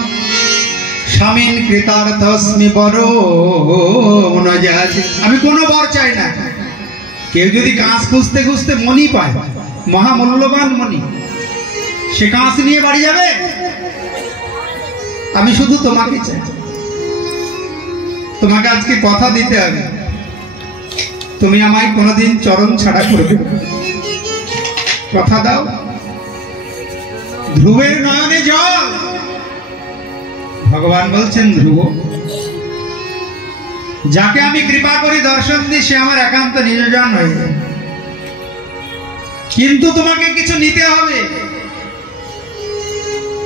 স্বামীন কৃতার্থস্মি বড়। আমি কোনো বর চাই না। কেউ যদি কাঁচ খুঁজতে খুঁজতে মণি পায়, মহামূল্যবান মণি, সে কাঁচ নিয়ে বাড়ি যাবে? আমি শুধু তোমাকে চাই। তোমাকে আজকে কথা দিতে হবে, তুমি আমায় কোনোদিন চরণ ছাড়া করবে, কথা দাও। ধ্রুবের নয়নে জল। ভগবান বলছেন ধ্রুব যাকে আমি কৃপা করি দর্শন দিই সে আমার একান্ত নিজজন হয়ে যায়, কিন্তু তোমাকে কিছু নিতে হবে।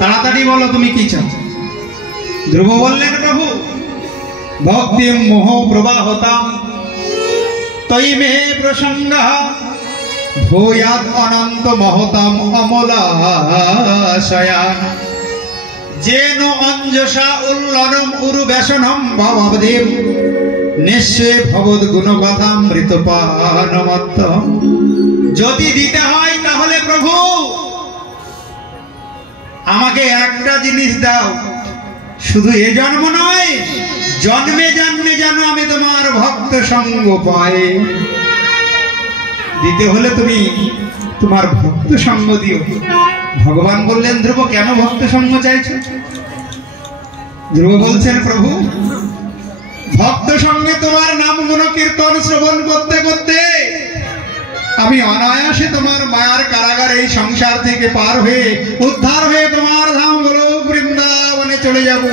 তাড়াতাড়ি বলো তুমি কি চাও? ধ্রুব বললেন প্রভু ভক্তি মোহ প্রবাহতাম তৈ মে প্রসঙ্গ ভূয়াদ অনন্ত মহতাম অমলাশয়া যেন অঞ্জসা উল্লনম উরু বেশনম ভবদেব নিশ্চয় ভবদ গুণকথামৃতপানমত্তম। যদি দিতে হয় তাহলে প্রভু আমাকে একটা জিনিস দাও, শুধু এ জন্ম নয় জন্মে জন্মে যেন আমি তোমার ভক্ত সঙ্গ পাই। দিতে হলে তুমি তোমার ভক্ত সঙ্গ দিও। ভগবান বললেন ধ্রুব কেন ভক্ত সঙ্গ চাইছো? ধ্রুব বলছেন প্রভু ভক্ত সঙ্গে তোমার নাম গুণ কীর্তন শ্রবণ করতে করতে আমি অনায়াসে তোমার মায়ার কারাগার এই সংসার থেকে পার হয়ে উদ্ধার হয়ে তোমার ধাম গোলক বৃন্দাবনে চলে যাব।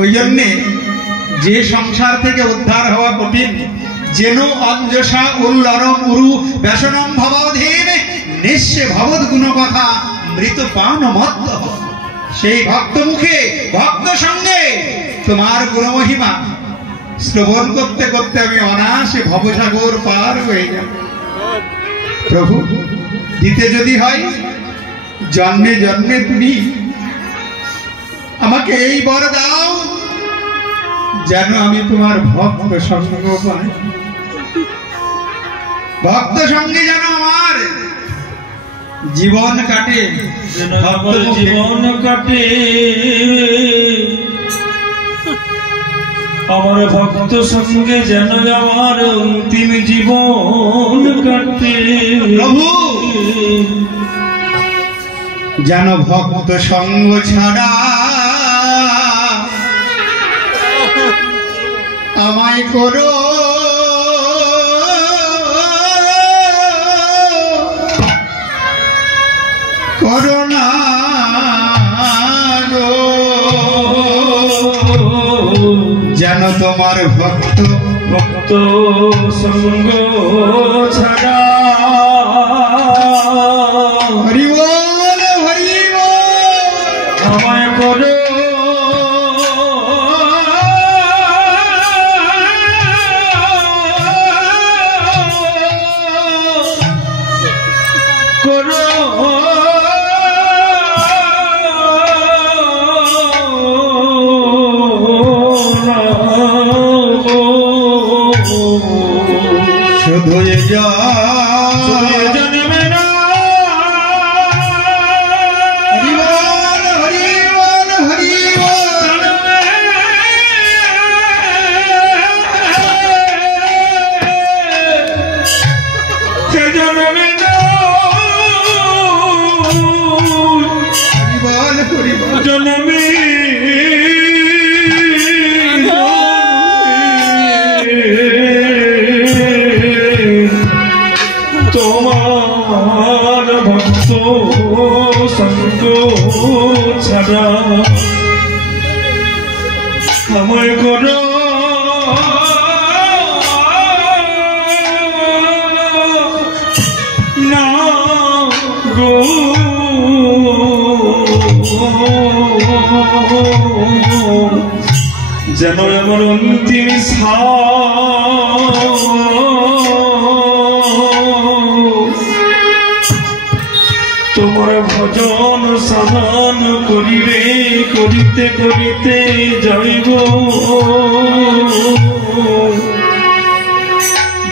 ওই জন্যে যে সংসার থেকে উদ্ধার হওয়া কঠিন, যেন অঞ্জসা উল্লরম উরু বেশনম ভবধীম নিশ্চয় ভবদ গুণ কথা মৃত পান মত্ত। সেই ভক্ত মুখে ভক্ত সঙ্গে তোমার গুণমহিমা শ্রবণ করতে করতে আমি অনায়াসে ভবসাগর পার হয়ে যাব। প্রভু দিতে যদি হয় জন্মে জন্মে তুমি আমাকে এই বর দাও যেন আমি তোমার ভক্ত সঙ্গ পাই, ভক্ত সঙ্গে যেন আমার জীবন কাটে, জীবন কাটে আমার ভক্ত সঙ্গে যেন আমার অন্তিম জীবন কাটে। প্রভু যেন ভক্ত সঙ্গ ছাড়া আমায় করো করুণা গো যেন তোমার ভক্ত ভক্ত সঙ্গ ছাড়া হরি বল হরি বল আমায় করো শুধু জন্মে না হরি বল হরি বল হরি বল জন্মে না হরি বল হরি বল জন্মে তোমার ভক্ত সঙ্গ ছাড়া আমায় করো না গো যেন আমার অন্তিম তোমার ভজন সাধন করিবে করিতে করিতে যাইব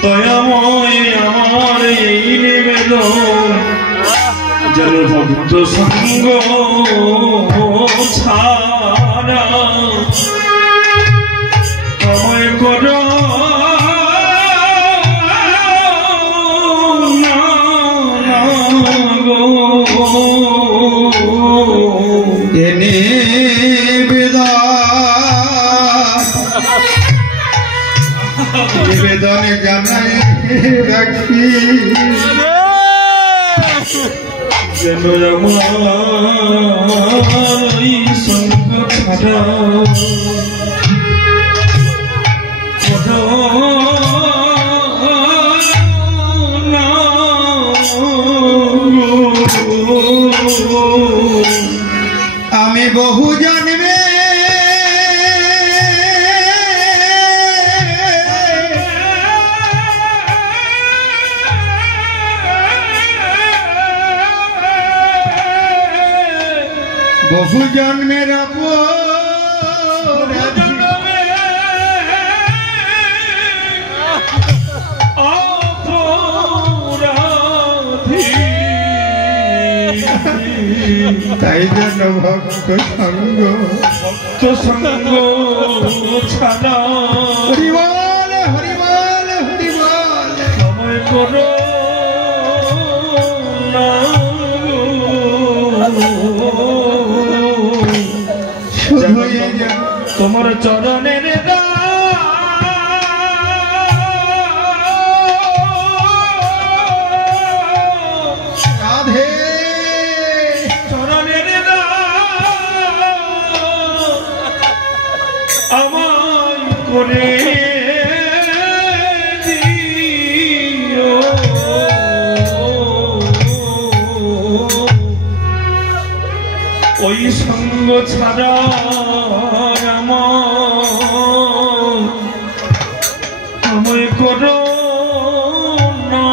দয়াময় আমার এই নিবেদন যেন ভক্ত সঙ্গ ছাড়া আমায় করো নিবেদনে জানাই রাখি যেন আমার সঙ্গ ছাড়া আমি বহু জন্মে বহু জন্মের তাই জন্য ভক্ত সঙ্গ ছাড়া হরি বল হরি বল হরি বল সময় করো না শুধু তোমার চরণের রাধে চরণের আমার করে দিও ওই সঙ্গ ছাড়া আমায় করো না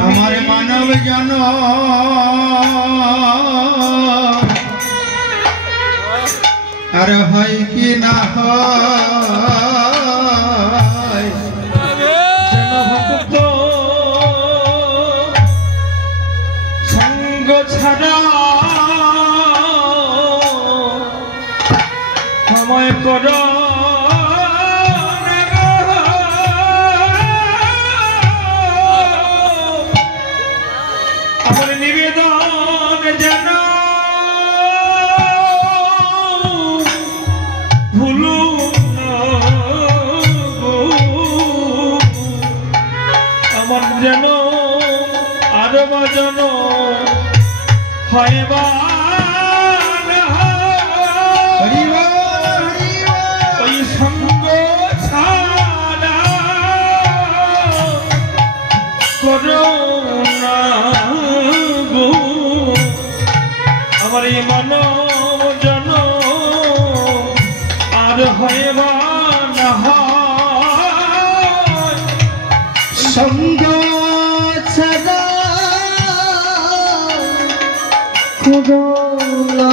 আমার মানব জন আর হয় কি না হয় ভক্ত সঙ্গ ছাড়া আমায় করো আমার নিবেদন যেন ভুলু আমার যেন জন হয় বা ওই সঙ্গ ছাড়া করুণা গো আমার এই মানব জন আর হয় বা না সঙ্গ ছাড়া করুণা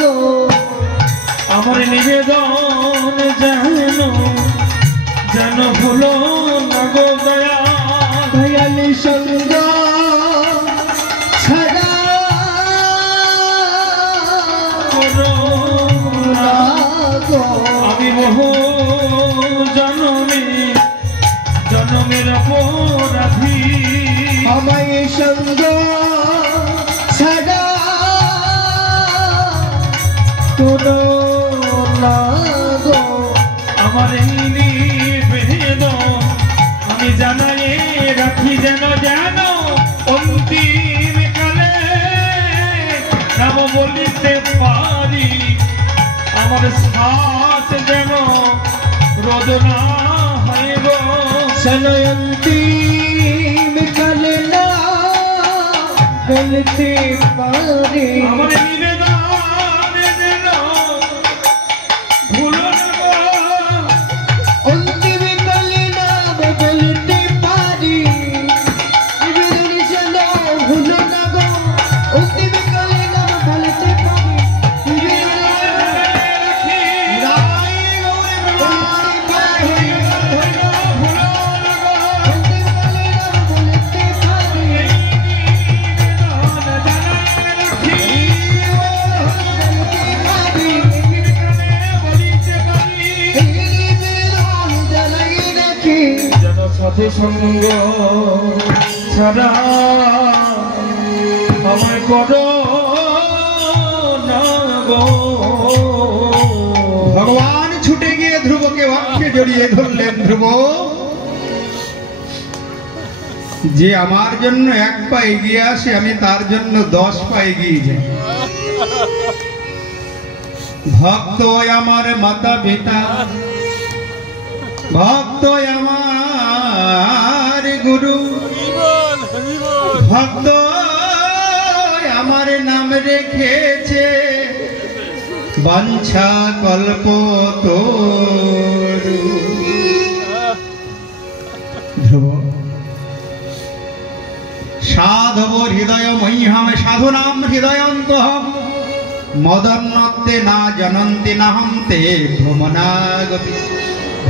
গো আমার নিবেদন যেন যেন হলো না গো দয়া দয়াল সঙ্গ ছাড়া করুণা গো আমি বহু জনমের অপরাধী আমায় সঙ্গ ছাড়া করুণা গো আমার এই নিবেদন আমি জানাই রাখি যেন যেন অন্তিম কালে নাম বলিতে পারি আমার শ্বাস যেন রোদ না হয় গো সনয়ন্তিম কালে না বলতে পারি আমার নিবেদন যেন ভুলো না গো অন্তিম কালে না বলতে পারি নিবেদন যেন ভুলো না গো অন্তিম কালে না বলতে পারি সাথে সঙ্গ ছাড়া আমায় করো না গো ভগবান ছুটে গিয়ে ধ্রুবকে বাক্যে জড়িয়ে ধরলেন। ধ্রুব, যে আমার জন্য 1 পা এগিয়ে আসে আমি তার জন্য 10 পা এগিয়ে যাই। ভক্ত আমার মাতা পিতা, ভক্ত আমার গুরু, ভক্ত আমার নাম রেখেছে বাঞ্ছা কল্প তরু। ধ্রুব, সাধব হৃদয় মহ্যম সাধুনাম হৃদয়ন্তহম মদন্নতে না জনন্তি নাহম তে ভ্রমণাগতি।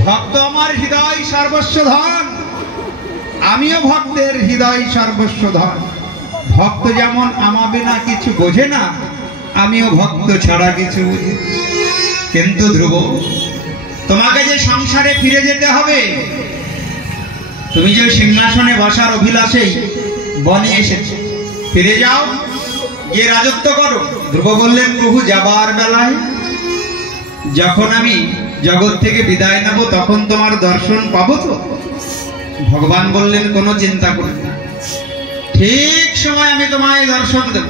ভক্ত আমার হৃদয় সর্বস্ব ধন, আমিও ভক্তের হৃদয় সর্বস্ব ধন। ভক্ত যেমন আমা বিনা কিছু বোঝে না, আমিও ভক্ত ছাড়া কিছু বুঝি। কিন্তু ধ্রুব, তোমাকে যে সংসারে ফিরে যেতে হবে, তুমি যে সিংহাসনে বসার অভিলাষেই বনে এসেছো, ফিরে যাও, গিয়ে রাজত্ব করো। ধ্রুব বললেন, প্রভু যাবার বেলায় যখন আমি জগৎ থেকে বিদায় নেব তখন তোমার দর্শন পাবো তো? ভগবান বললেন, কোনো চিন্তা করবে না, ঠিক সময় আমি তোমায় দর্শন দেব।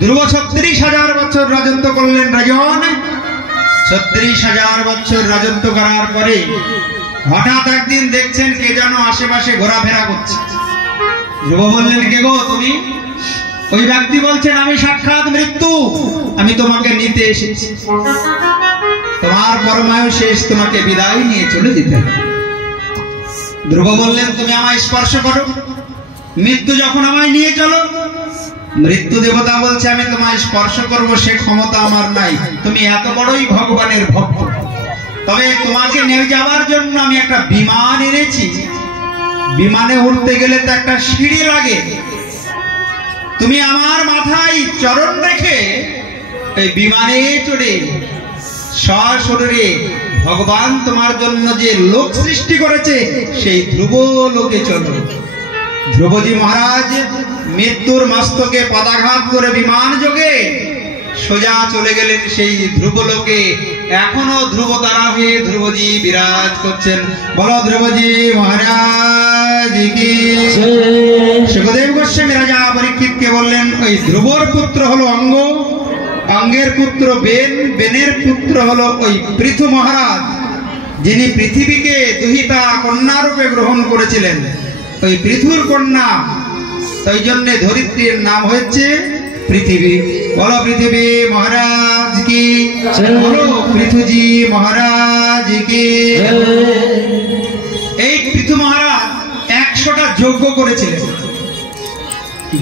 ধ্রুব 36,000 বছর রাজত্ব করলেন। রাজন 36,000 বছর রাজত্ব করার পরে হঠাৎ একদিন দেখছেন কে যেন আশেপাশে ঘোরাফেরা করছে। ধ্রুব বললেন, কে গো তুমি? ওই ব্যক্তি বলছেন, আমি সাক্ষাৎ মৃত্যু, আমি তোমাকে নিতে এসেছি। তোমার পরমায়ু শেষ, তোমাকে বিদায় নিয়ে চলে যেতে হবে। ধ্রুব বললেন, তুমি আমায় স্পর্শ করো, মৃত্যু যখন আমায় নিয়ে চলো। মৃত্যু দেবতা বলছে, আমি তোমায় স্পর্শ করব সে ক্ষমতা আমার নাই, তুমি এত বড়ই ভগবানের ভক্ত। তবে তোমাকে নিয়ে যাওয়ার জন্য আমি একটা বিমান এনেছি। বিমানে উঠতে গেলে তো একটা সিঁড়ি লাগে, তুমি আমার মাথায় চরণ রেখে এই বিমানে চড়ে সশরীরে ভগবান তোমার জন্য যে লোক সৃষ্টি করেছে সেই ধ্রুব লোকে চলো। ধ্রুবজি মহারাজ মৃত্যুর মস্তকে পদাঘাত করে বিমান যোগে সোজা চলে গেলেন সেই ধ্রুব লোকে। এখনো ধ্রুব তারা হয়ে ধ্রুবজি বিরাজ করছেন। বলো ধ্রুবজি মহারাজ কি। সুখদেব গোস্বামী রাজা পরীক্ষিতকে বললেন, ওই ধ্রুবর পুত্র হলো অঙ্গ, অঙ্গের পুত্র বেন, বেনের পুত্র হলো ওই পৃথু মহারাজ, যিনি পৃথিবীকে দুহিতা কন্যা রূপে গ্রহণ করেছিলেন। ওই পৃথুর কন্যা, তাই জন্যে ধরিত্রীর নাম হচ্ছে পৃথিবী। বলো পৃথিবী মহারাজ কি। বলো পৃথুজি মহারাজ কি। এই পৃথু মহারাজ 100টা যজ্ঞ করেছিলেন।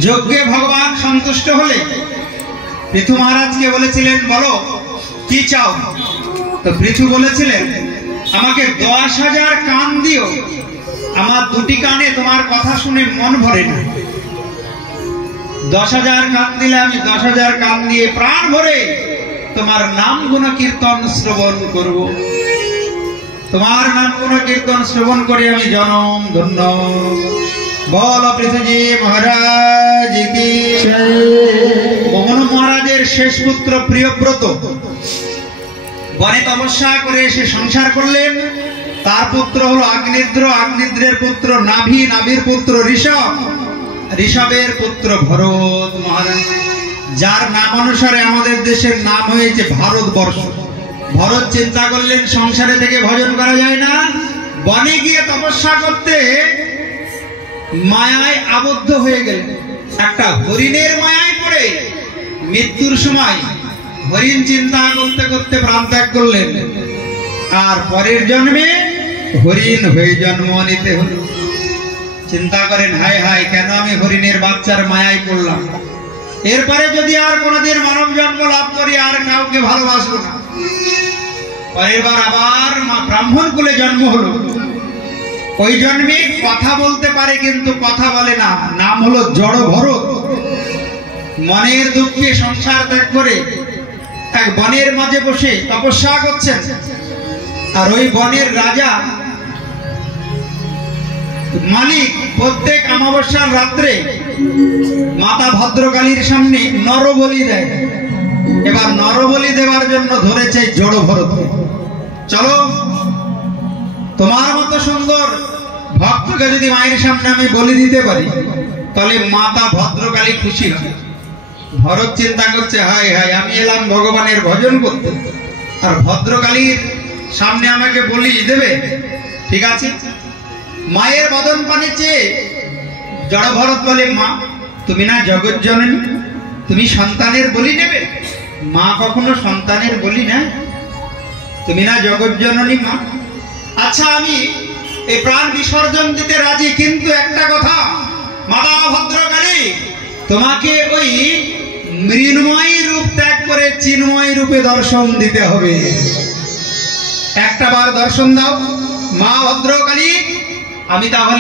যজ্ঞে ভগবান সন্তুষ্ট হলে পৃথু মহারাজকে বলেছিলেন, বলো কি চাও। তো পৃথু বলেছিলেন, আমাকে 10,000 কান দিও, আমার দুটি কানে তোমার কথা শুনে মন ভরে না। 10,000 কান দিলে আমি 10,000 কান দিয়ে প্রাণ ভরে তোমার নাম গুণ কীর্তন শ্রবণ করব। তোমার নাম গুণ কীর্তন শ্রবণ করে আমি জনম ধন্য। বল পৃথুজি মহারাজ কি। মোহন মহারাজের শেষ পুত্র প্রিয়ব্রত বনে তপস্যা করে এসে সংসার করলেন। তার পুত্র হলো আগ্নিদ্র, আগ্নিদ্রের পুত্র নাভি, নাভির পুত্র ঋষভ, ঋষভের পুত্র ভরত মহারাজ, যার নাম অনুসারে আমাদের দেশের নাম হয়েছে ভারতবর্ষ। ভরত চিন্তা করলেন সংসারে থেকে ভজন করা যায় না, বনে গিয়ে তপস্যা করতে মায়ায় আবদ্ধ হয়ে গেলেন। একটা হরিণের মায়ায় পড়ে মৃত্যুর সময় হরিণ চিন্তা করতে করতে প্রাণ ত্যাগ করলেন। আর পরের জন্মে হরিণ হয়ে জন্ম নিতে হলো। চিন্তা করেন, হায় হায়, কেন আমি হরিণের বাচ্চার মায়ায় পড়লাম। এরপরে যদি আর কোনোদিন মানব জন্ম লাভ করি আর কাউকে ভালোবাসবো না। পরের বার আবার ব্রাহ্মণ কুলে জন্ম হলো। ওই জন্মে কথা বলতে পারে কিন্তু কথা বলে না, নাম হলো জড় ভরত। মনের দুঃখে সংসার ত্যাগ করে এক বনের মাঝে বসে তপস্যা করছেন। আর ওই বনের রাজা মালিক প্রত্যেক অমাবস্যার রাত্রে মাতা ভদ্রকালীর সামনে নরবলি দেয়। এবার নরবলি দেওয়ার জন্য ধরেছে জড় ভরত। চলো, তোমার মতো সুন্দর ভক্তকে যদি মায়ের সামনে আমি বলি দিতে পারি তাহলে মাতা ভদ্রকালী খুশি হবে। ভরত চিন্তা করছে, হায় হায়, আমি এলাম ভগবানের ভজন করতে, আর ভদ্রকালীর সামনে আমাকে বলি দেবে। ঠিক আছে, মায়ের বদন পানে চেয়ে জড় ভরত বলে, মা তুমি না জগৎ জননী, তুমি সন্তানের বলি নেবে? মা কখনো সন্তানের বলি না, তুমি না জগৎ জননী মা। আচ্ছা, আমি এই প্রাণ বিসর্জন দিতে রাজি, কিন্তু একটা কথা, মাতা ভদ্রকালী তোমাকে ওই মৃন্ময় রূপ ত্যাগ করে চিন্ময় রূপে দর্শন দিতে হবে। একটা বার দর্শন দাও মা ভদ্রকালী, আমি তাহলে